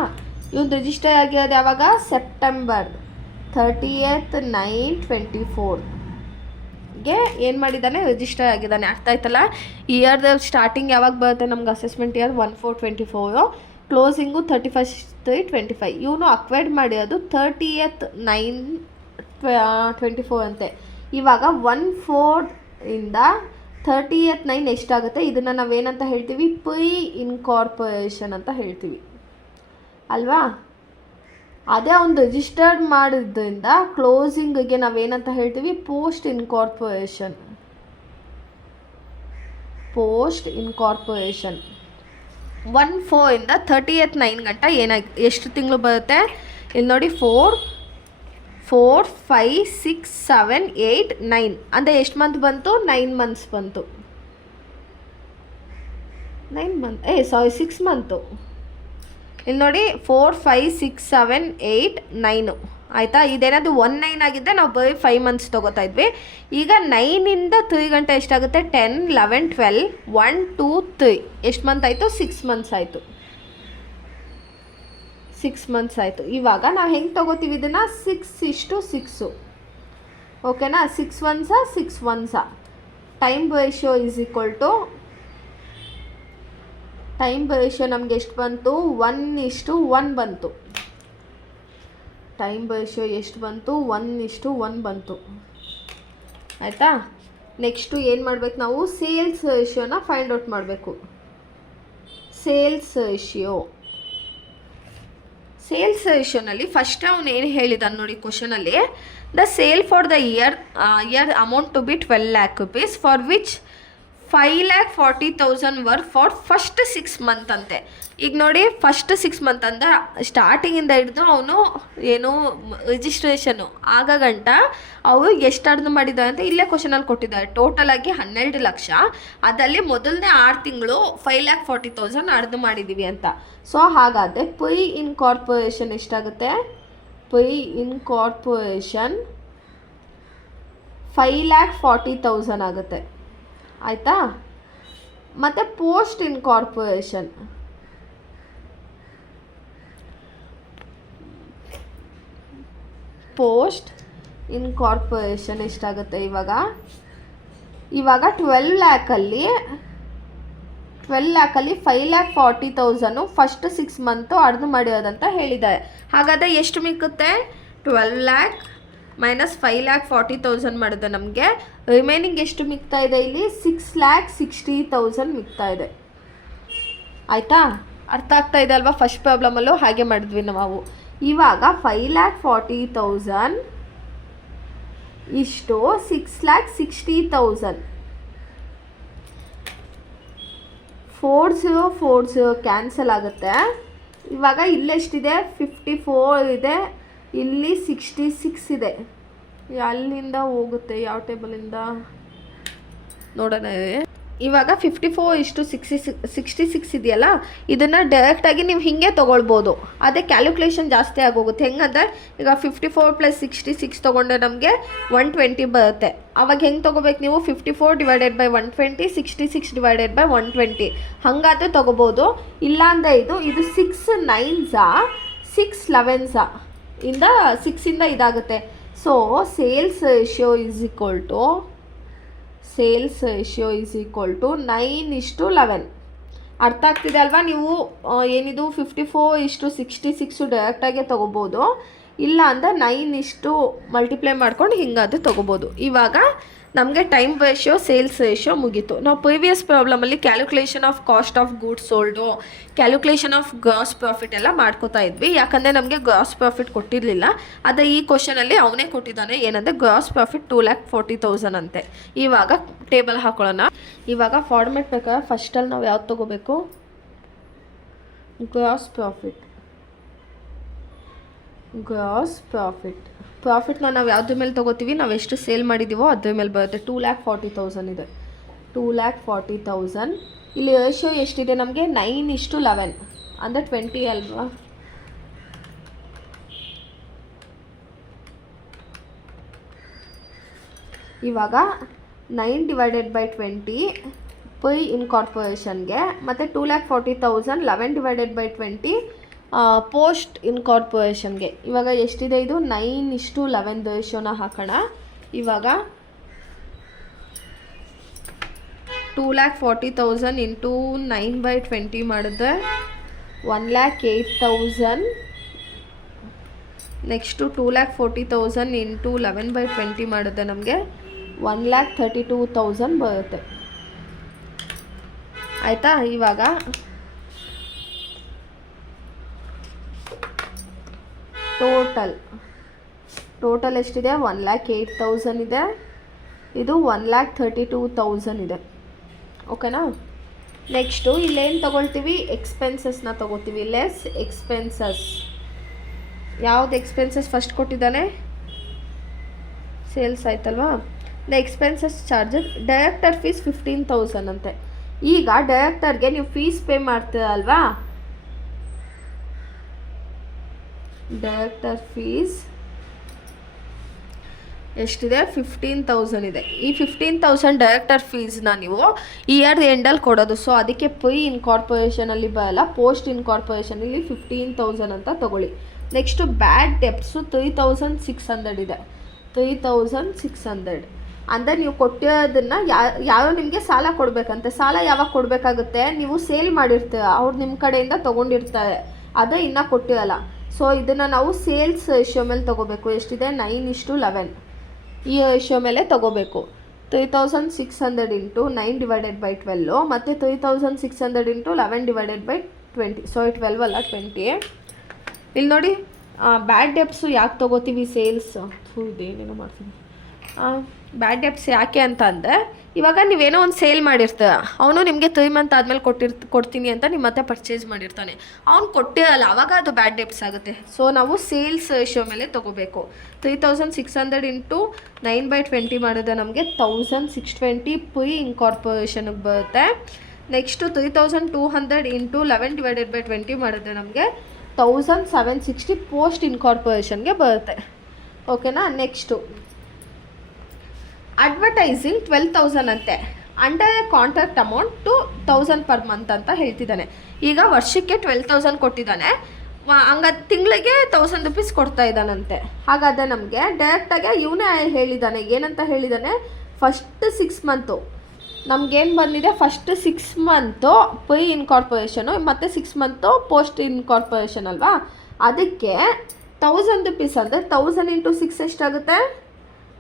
ಇವನು ರಿಜಿಸ್ಟರ್ ಆಗಿರೋದು ಯಾವಾಗ? ಸೆಪ್ಟೆಂಬರ್ 30th 9/24ಗೆ ಏನು ಮಾಡಿದ್ದಾನೆ? ರಿಜಿಸ್ಟರ್ ಆಗಿದ್ದಾನೆ. ಅರ್ಥ ಆಯ್ತಲ್ಲ? ಇಯರ್ದ ಸ್ಟಾರ್ಟಿಂಗ್ ಯಾವಾಗ ಬರುತ್ತೆ ನಮ್ಗೆ? Assessment year 1/4/24, closing 31st 3/25. ಇವನು ಅಕ್ವೈರ್ಡ್ ಮಾಡಿರೋದು 30th 9/24 ಅಂತೆ. ಇವಾಗ 1/4 30th 9 ಎಷ್ಟಾಗುತ್ತೆ? ಇದನ್ನು ನಾವೇನಂತ ಹೇಳ್ತೀವಿ? ಪ್ರೀ ಇನ್ಕಾರ್ಪೊರೇಷನ್ ಅಂತ ಹೇಳ್ತೀವಿ ಅಲ್ವಾ? ಅದೇ ಅವ್ನು ರಿಜಿಸ್ಟರ್ಡ್ ಮಾಡಿದ್ರಿಂದ ಕ್ಲೋಸಿಂಗ್ಗೆ ನಾವೇನಂತ ಹೇಳ್ತೀವಿ? Post incorporation. 1/4 30th 9 ಗಂಟ ಎಷ್ಟು ತಿಂಗಳು ಬರುತ್ತೆ? ಇಲ್ಲಿ ನೋಡಿ, 4 5 6 7 8 9 ಅಂದರೆ ಎಷ್ಟು ಮಂತ್ ಬಂತು? 9 months ಬಂತು. 6 months. ಇಲ್ಲಿ ನೋಡಿ 4 5 6 7 8 9 ಆಯಿತಾ. ಇದೇನಾದರೂ 1 9 ಆಗಿದ್ದರೆ ನಾವು ಬರೀ 5 ಮಂತ್ಸ್ ತೊಗೋತಾ ಇದ್ವಿ. ಈಗ 9ಇಂದ 3 ಗಂಟೆ ಎಷ್ಟಾಗುತ್ತೆ? 10 11 12 1 2 3 ಎಷ್ಟು ಮಂತ್ ಆಯಿತು? 6 ಮಂತ್ಸ್ ಆಯಿತು. 6 ಮಂತ್ಸ್ ಆಯಿತು. ಇವಾಗ ನಾವು ಹೆಂಗೆ ತೊಗೋತೀವಿ ಇದನ್ನು? 6:6 ಓಕೆನಾ. 6 1s 6 1s. Time ratio is equal to time ratio ನಮಗೆ ಎಷ್ಟು ಬಂತು? 1:1 ಬಂತು. ಟೈಮ್ ರೇಷಿಯೋ ಎಷ್ಟು ಬಂತು? 1:1 ಬಂತು. ಆಯಿತಾ. ನೆಕ್ಸ್ಟು ಏನು ಮಾಡಬೇಕು ನಾವು? ಸೇಲ್ಸ್ ರೇಷಿಯೋನ ಫೈಂಡ್ ಔಟ್ ಮಾಡಬೇಕು. ಸೇಲ್ಸ್ ರೇಷಿಯೋನಲ್ಲಿ ಫಸ್ಟ್ ಅವನು ಏನು ಹೇಳಿದ ನೋಡಿ ಕ್ವಶನಲ್ಲಿ, the sale for the year amount to be 12 lakh rupees for which 5,40,000 were for first 6 month ಅಂತೆ. ಈಗ ನೋಡಿ ಫಸ್ಟ್ 6 ಮಂತ್ ಅಂದರೆ ಸ್ಟಾರ್ಟಿಂಗಿಂದ ಹಿಡಿದು ಅವನು ಏನು ರಿಜಿಸ್ಟ್ರೇಷನು ಆಗ ಗಂಟ ಅವರು ಎಷ್ಟು ಅರ್ನ್ ಮಾಡಿದ್ದಾರೆ ಅಂತ ಇಲ್ಲೇ ಕ್ವಶನಲ್ಲಿ ಕೊಟ್ಟಿದ್ದಾರೆ. ಟೋಟಲಾಗಿ 12 ಲಕ್ಷ, ಅದರಲ್ಲಿ ಮೊದಲನೇ 6 ತಿಂಗಳು 5,40,000 ಅರ್ನ್ ಮಾಡಿದ್ದೀವಿ ಅಂತ. ಸೊ ಹಾಗಾದರೆ ಪೈ ಇನ್ ಕಾರ್ಪೊರೇಷನ್ ಎಷ್ಟಾಗುತ್ತೆ? ಪೈ ಇನ್ ಕಾರ್ಪೊರೇಷನ್ 5,40,000 ಆಗುತ್ತೆ. ಆಯಿತಾ. ಮತ್ತು ಪೋಸ್ಟ್ ಇನ್ ಕಾರ್ಪೊರೇಷನ್ ಎಷ್ಟಾಗುತ್ತೆ? ಇವಾಗ 12 ಲ್ಯಾಕಲ್ಲಿ 5,40,000 ಫಸ್ಟ್ 6 ಮಂತು ಅರ್ನ್ ಮಾಡಿರೋದಂತ ಹೇಳಿದ್ದಾರೆ. ಹಾಗಾದರೆ ಎಷ್ಟು ಮಿಕ್ಕುತ್ತೆ? 12 lakh ಮೈನಸ್ 5,40,000 ಮಾಡಿದೆ ನಮಗೆ ರಿಮೈನಿಂಗ್ ಎಷ್ಟು ಮಿಗ್ತಾ ಇದೆ? ಇಲ್ಲಿ 6,60,000 ಮಿಗ್ತಾ ಇದೆ. ಆಯಿತಾ. ಅರ್ಥ ಆಗ್ತಾ ಇದೆ ಅಲ್ವಾ? ಫಸ್ಟ್ ಪ್ರಾಬ್ಲಮಲ್ಲೂ ಹಾಗೆ ಮಾಡಿದ್ವಿ ನಾವು. ಇವಾಗ 5,40,000 ಇಷ್ಟು 6,60,000 40 ಕ್ಯಾನ್ಸಲ್ ಆಗುತ್ತೆ. ಇವಾಗ ಇಲ್ಲೆಷ್ಟಿದೆ? 54 ಇದೆ, ಇಲ್ಲಿ 66 ಇದೆ. ಅಲ್ಲಿಂದ ಹೋಗುತ್ತೆ ಯಾವ ಟೇಬಲಿಂದ ನೋಡೋಣ. ಇವಾಗ 54:66 ಇದೆಯಲ್ಲ, ಇದನ್ನು ಡೈರೆಕ್ಟಾಗಿ ನೀವು ಹೀಗೆ ತೊಗೊಳ್ಬೋದು. ಅದೇ ಕ್ಯಾಲ್ಕುಲೇಷನ್ ಜಾಸ್ತಿ ಆಗೋಗುತ್ತೆ. ಹೆಂಗಂದರೆ ಈಗ 54 + 66 ತೊಗೊಂಡ್ರೆ ನಮಗೆ 120 ಬರುತ್ತೆ. ಅವಾಗ ಹೆಂಗೆ ತೊಗೋಬೇಕು ನೀವು? 54/120 66 / 120 ಹಾಗಾದರೆ ತೊಗೋಬೋದು. ಇಲ್ಲಾಂದರೆ ಇದು 6 9s 6 11s ಇಂದ 6ಇಂದ ಇದಾಗುತ್ತೆ. So sales ratio is equal to 9:11. ಅರ್ಥ ಆಗ್ತಿದೆ ಅಲ್ವಾ? ನೀವು ಏನಿದು 54:66 ಡೈರೆಕ್ಟಾಗೆ ತೊಗೋಬೋದು. ಇಲ್ಲ ಅಂದರೆ 9 ಮಲ್ಟಿಪ್ಲೈ ಮಾಡ್ಕೊಂಡು ಹಿಂಗಾದ್ರೆ ತೊಗೋಬೋದು. ಇವಾಗ ನಮಗೆ ಟೈಮ್ ರೇಷಿಯೋ ಸೇಲ್ಸ್ ರೇಷಿಯೋ ಮುಗೀತು. ನಾವು ಪ್ರೀವಿಯಸ್ ಪ್ರಾಬ್ಲಮಲ್ಲಿ calculation of cost of goods sold, calculation of gross profit ಎಲ್ಲ ಮಾಡ್ಕೋತಾ ಇದ್ವಿ. ಯಾಕಂದರೆ ನಮಗೆ ಗ್ರಾಸ್ ಪ್ರಾಫಿಟ್ ಕೊಟ್ಟಿರಲಿಲ್ಲ. ಅದೇ ಈ ಕ್ವಶನಲ್ಲಿ ಅವನೇ ಕೊಟ್ಟಿದ್ದಾನೆ. ಏನಂದರೆ ಗ್ರಾಸ್ ಪ್ರಾಫಿಟ್ 2,40,000 ಅಂತೆ. ಇವಾಗ ಟೇಬಲ್ ಹಾಕೊಳ್ಳೋಣ. ಇವಾಗ ಫಾರ್ಮೆಟ್ ಬೇಕಾದ್ರೆ ಫಸ್ಟಲ್ಲಿ ನಾವು ಯಾವ್ದು ತೊಗೋಬೇಕು? ಗ್ರಾಸ್ ಪ್ರಾಫಿಟ್ನ ನಾವು ಯಾವುದ್ರ ಮೇಲೆ ತೊಗೋತೀವಿ? ನಾವು ಎಷ್ಟು ಸೇಲ್ ಮಾಡಿದ್ದೀವೋ ಅದ್ರ ಮೇಲೆ ಬರುತ್ತೆ. 2,40,000 ಇದೆ. 2,40,000 ಇಲ್ಲಿ ರೇಷಿಯೋ ಎಷ್ಟಿದೆ ನಮಗೆ? 9:11 ಅಂದರೆ 20 ಅಲ್ವಾ? ಇವಾಗ 9/20 ಪೈ ಇನ್ ಕಾರ್ಪೊರೇಷನ್ಗೆ, ಮತ್ತು 2,40,000 11/20 ಪೋಸ್ಟ್ ಇನ್ ಕಾರ್ಪೊರೇಷನ್ಗೆ. ಇವಾಗ ಎಷ್ಟಿದೆ? ಇದು 9:11 ರೇಷಿಯೋನ ಹಾಕೋಣ. ಇವಾಗ 2,40,000 ಇಂಟು 9/20 ಮಾಡಿದ್ರೆ 1,08,000. ನೆಕ್ಸ್ಟು 2,40,000 ಇಂಟು 11/20 ಮಾಡಿದ್ರೆ ನಮಗೆ 1,32,000 ಬರುತ್ತೆ. ಆಯಿತಾ. ಇವಾಗ ಟೋಟಲ್ ಎಷ್ಟಿದೆ? 1,08,000 ಇದೆ. ಇದು 1,32,000 ಇದೆ. ಓಕೆನಾ. ನೆಕ್ಸ್ಟು ಇಲ್ಲೇನು ತೊಗೊಳ್ತೀವಿ? ಎಕ್ಸ್ಪೆನ್ಸಸ್ನ ತೊಗೋತೀವಿ. Less expenses. ಯಾವ್ದು ಎಕ್ಸ್ಪೆನ್ಸಸ್ ಫಸ್ಟ್ ಕೊಟ್ಟಿದ್ದಾನೆ? ಸೇಲ್ಸ್ ಆಯ್ತಲ್ವಾ. The expenses charges director fees 15,000 ಅಂತೆ. ಈಗ ಡೈರೆಕ್ಟರ್ಗೆ ನೀವು ಫೀಸ್ ಪೇ ಮಾಡ್ತೀರಲ್ವಾ? ಡೈರೆಕ್ಟರ್ ಫೀಸ್ ಎಷ್ಟಿದೆ? 15,000 ಇದೆ. ಈ 15,000 ಡೈರೆಕ್ಟರ್ ಫೀಸ್ನ ನೀವು ಇಯರ್ ಎಂಡಲ್ಲಿ ಕೊಡೋದು. ಸೊ ಅದಕ್ಕೆ ಪೈ ಇನ್ಕಾರ್ಪೊರೇಷನಲ್ಲಿ ಬರಲ್ಲ, ಪೋಸ್ಟ್ ಇನ್ಕಾರ್ಪೊರೇಷನಲ್ಲಿ 15,000 ಅಂತ ತೊಗೊಳ್ಳಿ. ನೆಕ್ಸ್ಟು ಬ್ಯಾಡ್ ಡೆಪ್ಸು 3,600 ಇದೆ. 3,600 ಅಂದರೆ ನೀವು ಕೊಟ್ಟಿರೋದನ್ನು ಯಾರೋ ನಿಮಗೆ ಸಾಲ ಕೊಡಬೇಕಂತೆ. ಸಾಲ ಯಾವಾಗ ಕೊಡಬೇಕಾಗುತ್ತೆ? ನೀವು ಸೇಲ್ ಮಾಡಿರ್ತೀರ, ಅವ್ರು ನಿಮ್ಮ ಕಡೆಯಿಂದ ತೊಗೊಂಡಿರ್ತಾರೆ, ಅದೇ ಇನ್ನೂ ಕೊಟ್ಟಿರಲ್ಲ. ಸೊ ಇದನ್ನು ನಾವು ಸೇಲ್ಸ್ ರೇಷಿಯೋ ಮೇಲೆ ತೊಗೋಬೇಕು. ಎಷ್ಟಿದೆ? 9:11 ಈ ರೇಷಿಯೋ ಮೇಲೆ ತೊಗೋಬೇಕು. 3,600 ಇಂಟು 9/12 ಮತ್ತು 3,600 ಇಂಟು 11/20. ಸೊ 12 ಅಲ್ಲ 20. ಇಲ್ಲಿ ನೋಡಿ, ಬ್ಯಾಡ್ ಡೆಪ್ಸು ಯಾಕೆ ತೊಗೋತೀವಿ? ಸೇಲ್ಸ್ ಇದೇನೇನೋ ಮಾಡ್ತೀನಿ. ಬ್ಯಾಡ್ ಡೆಪ್ಸ್ ಯಾಕೆ ಅಂತ ಅಂದರೆ, ಇವಾಗ ನೀವೇನೋ ಒಂದು ಸೇಲ್ ಮಾಡಿರ್ತೀರ, ಅವನು ನಿಮಗೆ 3 ಮಂತ್ ಆದಮೇಲೆ ಕೊಡ್ತೀನಿ ಅಂತ ನಿಮ್ಮ ಮತ್ತೆ ಪರ್ಚೇಸ್ ಮಾಡಿರ್ತಾನೆ, ಅವ್ನು ಕೊಟ್ಟಿರಲ್ಲ, ಆವಾಗ ಅದು ಬ್ಯಾಡ್ ಡೆಪ್ಸ್ ಆಗುತ್ತೆ. ಸೊ ನಾವು ಸೇಲ್ಸ್ ರೇಷಿಯೋ ಮೇಲೆ ತೊಗೋಬೇಕು. 3,600 ಇಂಟು 9/20 ಮಾಡಿದ್ರೆ ನಮಗೆ 1,620 ಪೈ ಇನ್ಕಾರ್ಪೊರೇಷನ್ಗೆ ಬರುತ್ತೆ. ನೆಕ್ಸ್ಟು 3,200 ಇಂಟು 11/20 ಮಾಡಿದ್ರೆ ನಮಗೆ 1,760 ಪೋಸ್ಟ್ ಇನ್ಕಾರ್ಪೊರೇಷನ್ಗೆ ಬರುತ್ತೆ. ಓಕೆನಾ? ನೆಕ್ಸ್ಟು ಅಡ್ವರ್ಟೈಸಿಂಗ್ 12,000 ಅಂತೆ. Under contract amount 2,000 per month ಅಂತ ಹೇಳ್ತಿದ್ದಾನೆ. ಈಗ ವರ್ಷಕ್ಕೆ 12,000 ಕೊಟ್ಟಿದ್ದಾನೆ, ಹಂಗ ತಿಂಗಳಿಗೆ 1,000 ರೂಪೀಸ್ ಕೊಡ್ತಾ ಇದ್ದಾನಂತೆ. ಹಾಗಾದರೆ ನಮಗೆ ಡೈರೆಕ್ಟಾಗಿ ಇವನೇ ಹೇಳಿದ್ದಾನೆ. ಏನಂತ ಹೇಳಿದ್ದಾನೆ? ಫಸ್ಟ್ 6 ಮಂತು ನಮಗೇನು ಬಂದಿದೆ? ಫಸ್ಟ್ 6 ಮಂತು ಪೈ ಇನ್ಕಾರ್ಪೊರೇಷನು ಮತ್ತು 6 ಮಂತು ಪೋಸ್ಟ್ ಇನ್ಕಾರ್ಪೊರೇಷನ್ ಅಲ್ವಾ? ಅದಕ್ಕೆ 1,000 ರೂಪೀಸ್ ಅಂದರೆ 1,000 ಇಂಟು 6 ಎಷ್ಟಾಗುತ್ತೆ?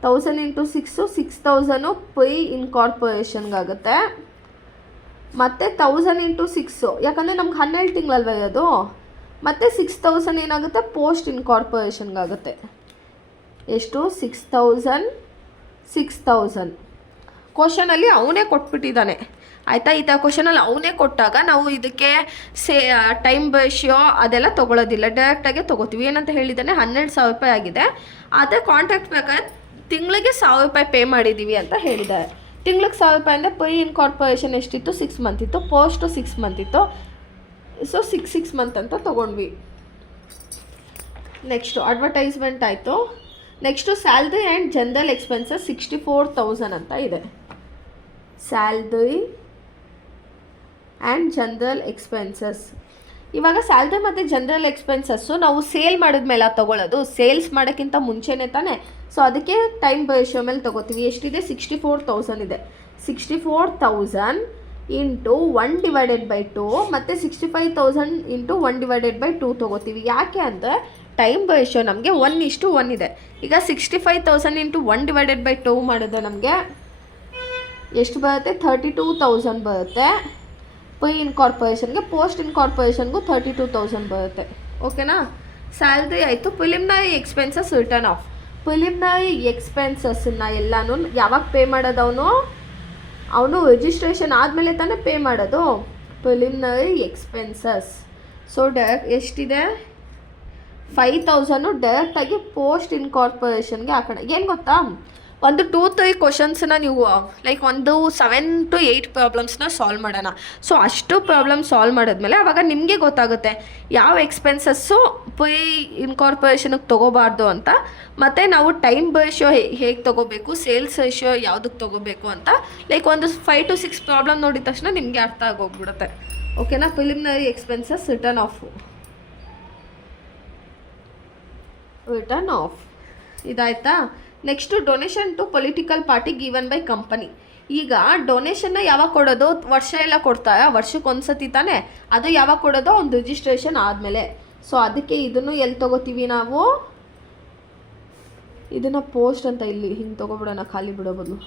1,000 ಇಂಟು 6,000 ಪೈ ಇನ್ಕಾರ್ಪೊರೇಷನ್ಗಾಗುತ್ತೆ. ಮತ್ತು 1,000 ಇಂಟು 6 ಯಾಕಂದರೆ ನಮ್ಗೆ 12 ತಿಂಗಳಲ್ವ ಇರೋದು. ಮತ್ತು 6,000 ಏನಾಗುತ್ತೆ? ಪೋಸ್ಟ್ ಇನ್ಕಾರ್ಪೊರೇಷನ್ಗಾಗುತ್ತೆ. ಎಷ್ಟು? 6,000 ಕ್ವಶನಲ್ಲಿ ಅವನೇ ಕೊಟ್ಬಿಟ್ಟಿದ್ದಾನೆ. ಆಯಿತಾ? ಈ ಥರ ಕ್ವಶನಲ್ಲಿ ಅವನೇ ಕೊಟ್ಟಾಗ ನಾವು ಇದಕ್ಕೆ ಟೈಮ್ ರೇಷಿಯೋ ಅದೆಲ್ಲ ತೊಗೊಳೋದಿಲ್ಲ, ಡೈರೆಕ್ಟಾಗೆ ತೊಗೋತೀವಿ. ಏನಂತ ಹೇಳಿದ್ದಾನೆ? 12,000 ರೂಪಾಯಿ ಆಗಿದೆ, ಆದರೆ ಕಾಂಟ್ರಾಕ್ಟ್ ಬೇಕಾದ್ರೆ ತಿಂಗಳಿಗೆ 1,000 ರೂಪಾಯಿ ಪೇ ಮಾಡಿದ್ದೀವಿ ಅಂತ ಹೇಳಿದ್ದಾರೆ. ತಿಂಗ್ಳಿಗೆ 1,000 ರೂಪಾಯಿ ಅಂದರೆ ಪೈ ಇನ್ಕಾರ್ಪೊರೇಷನ್ ಎಷ್ಟಿತ್ತು? 6 ಮಂತ್ ಇತ್ತು, ಪೋಸ್ಟು 6 ಮಂತ್ ಇತ್ತು. ಸೊ 6 ಮಂತ್ ಅಂತ ತೊಗೊಂಡ್ವಿ. ನೆಕ್ಸ್ಟು ಅಡ್ವರ್ಟೈಸ್ಮೆಂಟ್ ಆಯಿತು. Next salary and general expenses 64,000 ಅಂತ ಇದೆ. Salary and general expenses. ಇವಾಗ ಸ್ಯಾಲ್ರಿ ಮತ್ತು ಜನರಲ್ ಎಕ್ಸ್ಪೆನ್ಸಸ್ಸು ನಾವು ಸೇಲ್ ಮಾಡಿದ್ಮೇಲೆ ತೊಗೊಳ್ಳೋದು, ಸೇಲ್ಸ್ ಮಾಡೋಕ್ಕಿಂತ ಮುಂಚೆನೇ ತಾನೇ. ಸೊ ಅದಕ್ಕೆ ಟೈಮ್ ರೇಷಿಯೋ ಮೇಲೆ ತೊಗೋತೀವಿ. ಎಷ್ಟಿದೆ? 64,000 ಇದೆ. 64,000 ಇಂಟು 1/2 ಮತ್ತು 65,000 ಇಂಟು 1/2 ತೊಗೋತೀವಿ. ಯಾಕೆ ಅಂದರೆ ಟೈಮ್ ರೇಷಿಯೋ ನಮಗೆ 1:1 ಇದೆ. ಈಗ 65,000 ಇಂಟು 1/2 ಮಾಡಿದ್ರೆ ನಮಗೆ ಎಷ್ಟು ಬರುತ್ತೆ? 32,000 ಬರುತ್ತೆ. ಪೈ ಇನ್ಕಾರ್ಪೊರೇಷನ್ಗೆ, ಪೋಸ್ಟ್ ಇನ್ಕಾರ್ಪೊರೇಷನ್ಗೂ 32,000 ಬರುತ್ತೆ. ಓಕೆನಾ? ಸ್ಯಾಲ್ರಿ ಆಯಿತು. Preliminary expenses return off. Preliminary ಎಕ್ಸ್ಪೆನ್ಸಸ್ಸನ್ನು ಎಲ್ಲನೂ ಯಾವಾಗ ಪೇ ಮಾಡೋದು? ಅವನು ರಿಜಿಸ್ಟ್ರೇಷನ್ ಆದಮೇಲೆ ತಾನೇ ಪೇ ಮಾಡೋದು. Preliminary expenses. ಸೊ ಎಷ್ಟಿದೆ? 5,000 ಡೈರೆಕ್ಟಾಗಿ ಪೋಸ್ಟ್ ಇನ್ಕಾರ್ಪೊರೇಷನ್ಗೆ ಹಾಕೋಣ. ಏನು ಗೊತ್ತಾ? ಒಂದು 2-3 ಕ್ವಶನ್ಸನ್ನ ನೀವು ಲೈಕ್ ಒಂದು 7 to 8 ಪ್ರಾಬ್ಲಮ್ಸ್ನ ಸಾಲ್ವ್ ಮಾಡೋಣ. ಸೊ ಅಷ್ಟು ಪ್ರಾಬ್ಲಮ್ ಸಾಲ್ವ್ ಮಾಡಿದ್ಮೇಲೆ ಆವಾಗ ನಿಮಗೆ ಗೊತ್ತಾಗುತ್ತೆ ಯಾವ ಎಕ್ಸ್ಪೆನ್ಸಸ್ಸು ಪೈ ಇನ್ಕಾರ್ಪೊರೇಷನ್ಗೆ ತೊಗೋಬಾರ್ದು ಅಂತ, ಮತ್ತು ನಾವು ಟೈಮ್ ರೇಷಿಯೋ ಹೇಗೆ ತೊಗೋಬೇಕು, ಸೇಲ್ಸ್ ರೇಷಿಯೋ ಯಾವುದಕ್ಕೆ ತೊಗೋಬೇಕು ಅಂತ. ಲೈಕ್ ಒಂದು 5 to 6 ಪ್ರಾಬ್ಲಮ್ ನೋಡಿದ ತಕ್ಷಣ ನಿಮಗೆ ಅರ್ಥ ಆಗೋಗ್ಬಿಡುತ್ತೆ. ಓಕೆನಾ? ಪ್ರಿಲಿಮಿನರಿ ಎಕ್ಸ್ಪೆನ್ಸಸ್ ರಿಟರ್ನ್ ಆಫ್ ಇದಾಯ್ತಾ? Next donation to political party given by company. ಈಗ ಡೊನೇಷನ್ನ ಯಾವಾಗ ಕೊಡೋದು? ವರ್ಷ ಎಲ್ಲ ಕೊಡ್ತಾರೆ, ವರ್ಷಕ್ಕೆ ಒಂದ್ಸತಿ ತಾನೇ. ಅದು ಯಾವಾಗ ಕೊಡೋದು? ಒಂದು ರಿಜಿಸ್ಟ್ರೇಷನ್ ಆದಮೇಲೆ. ಸೊ ಅದಕ್ಕೆ ಇದನ್ನು ಎಲ್ಲಿ ತೊಗೋತೀವಿ ನಾವು? ಇದನ್ನು ಪೋಸ್ಟ್ ಅಂತ ಇಲ್ಲಿ ಹಿಂಗೆ ತೊಗೊಬಿಡೋಣ, ಖಾಲಿ ಬಿಡೋ ಬದಲು.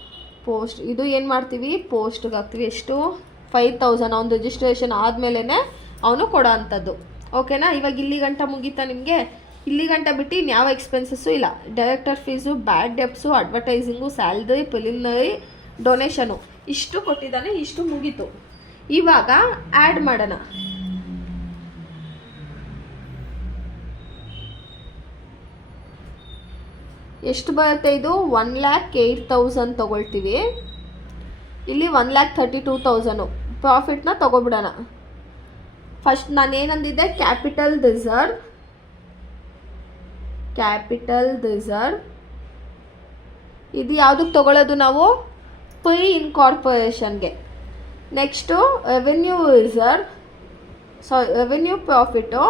ಪೋಸ್ಟ್ ಇದು ಏನು ಮಾಡ್ತೀವಿ? ಪೋಸ್ಟ್ಗೆ ಹಾಕ್ತೀವಿ. ಎಷ್ಟು? 5,000 ಅವ್ನು ರಿಜಿಸ್ಟ್ರೇಷನ್ ಆದಮೇಲೆ ಅವನು ಕೊಡೋ ಅಂಥದ್ದು. ಓಕೆನಾ? ಇವಾಗ ಇಲ್ಲಿ ಗಂಟ ಮುಗೀತಾ ನಿಮಗೆ? ಇಲ್ಲಿ ಗಂಟ ಬಿಟ್ಟು ಇನ್ಯಾವ ಎಕ್ಸ್ಪೆನ್ಸಸ್ಸು ಇಲ್ಲ. ಡೈರೆಕ್ಟರ್ ಫೀಸು, ಬ್ಯಾಡ್ ಡೆಪ್ಸು, ಅಡ್ವರ್ಟೈಸಿಂಗು, ಸ್ಯಾಲ್ರಿ, ಪ್ರಿಲಿಮಿನರಿ, ಡೊನೇಷನು ಇಷ್ಟು ಕೊಟ್ಟಿದ್ದಾನೆ. ಇಷ್ಟು ಮುಗೀತು. ಇವಾಗ ಆ್ಯಡ್ ಮಾಡೋಣ. ಎಷ್ಟು ಬರುತ್ತೆ ಇದು? 1,08,000 ತೊಗೊಳ್ತೀವಿ. ಇಲ್ಲಿ 1,32,000 ಪ್ರಾಫಿಟ್ನ ತೊಗೊಬಿಡೋಣ. ಫಸ್ಟ್ ನಾನೇನಂದಿದ್ದೆ? Capital reserve capital reserve. ಇದು ಯಾವುದಕ್ಕೆ ತೊಗೊಳ್ಳೋದು ನಾವು? ಪೈ ಇನ್ಕಾರ್ಪೊರೇಷನ್ಗೆ. Next revenue reserve, revenue profit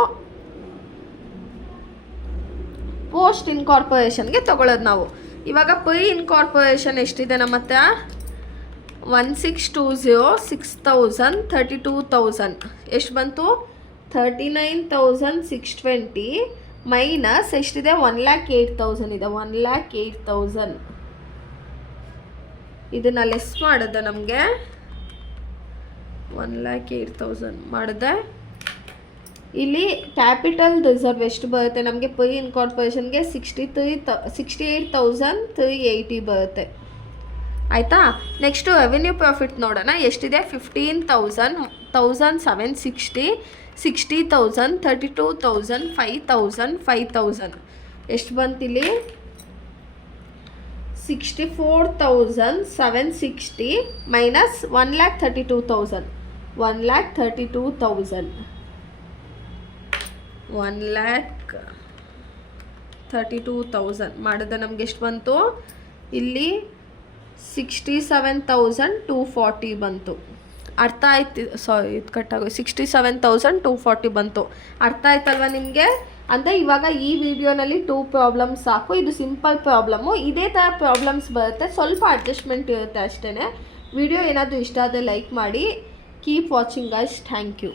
post ಇನ್ಕಾರ್ಪೊರೇಷನ್ಗೆ ತೊಗೊಳ್ಳೋದು ನಾವು. ಇವಾಗ ಪೈ ಇನ್ಕಾರ್ಪೊರೇಷನ್ ಎಷ್ಟಿದೆ ನಮ್ಮ ಹತ್ರ? 1620, 6000, 32,000 ಎಷ್ಟು ಬಂತು? 39,620 ಮೈನಸ್ ಎಷ್ಟಿದೆ? 1,08,000 ಇದೆ. 1,08,000 ಇದನ್ನು ಲೆಸ್ ಮಾಡಿದೆ ನಮಗೆ. 1,08,000 ಮಾಡಿದೆ. ಇಲ್ಲಿ ಕ್ಯಾಪಿಟಲ್ ರಿಸರ್ವ್ ಎಷ್ಟು ಬರುತ್ತೆ ನಮಗೆ? ಪೈ ಇನ್ಕಾರ್ಪೊರೇಷನ್ಗೆ 68,380 ಬರುತ್ತೆ. ಆಯಿತಾ? ನೆಕ್ಸ್ಟು ರೆವೆನ್ಯೂ ಪ್ರಾಫಿಟ್ ನೋಡೋಣ. ಎಷ್ಟಿದೆ? 15,000, 1,760, 60,000, 32,000, 5,000, 5,000 ಎಷ್ಟು ಬಂತಿಲ್ಲಿ? 64,760 ಮೈನಸ್ 1,32,000. 1,32,000 1,32,000 ಮಾಡಿದ್ರೆ ನಮ್ಗೆ ಎಷ್ಟು ಬಂತು? ಇಲ್ಲಿ 67,240 ಬಂತು. ಅರ್ಥ ಆಯ್ತು? ಸಾರಿ, ಇದು ಕಟ್ಟಾಗೋ 67,240 ಬಂತು. ಅರ್ಥ ಆಯ್ತಲ್ವ ನಿಮಗೆ? ಅಂದರೆ ಇವಾಗ ಈ ವಿಡಿಯೋನಲ್ಲಿ 2 ಪ್ರಾಬ್ಲಮ್ಸ್ ಸಾಕು. ಇದು ಸಿಂಪಲ್ ಪ್ರಾಬ್ಲಮ್ಮು. ಇದೇ ಥರ ಪ್ರಾಬ್ಲಮ್ಸ್ ಬರುತ್ತೆ, ಸ್ವಲ್ಪ ಅಡ್ಜಸ್ಟ್ಮೆಂಟ್ ಇರುತ್ತೆ ಅಷ್ಟೇ. ವಿಡಿಯೋ ಏನಾದರೂ ಇಷ್ಟ ಆದರೆ ಲೈಕ್ ಮಾಡಿ. Keep watching guys. Thank you.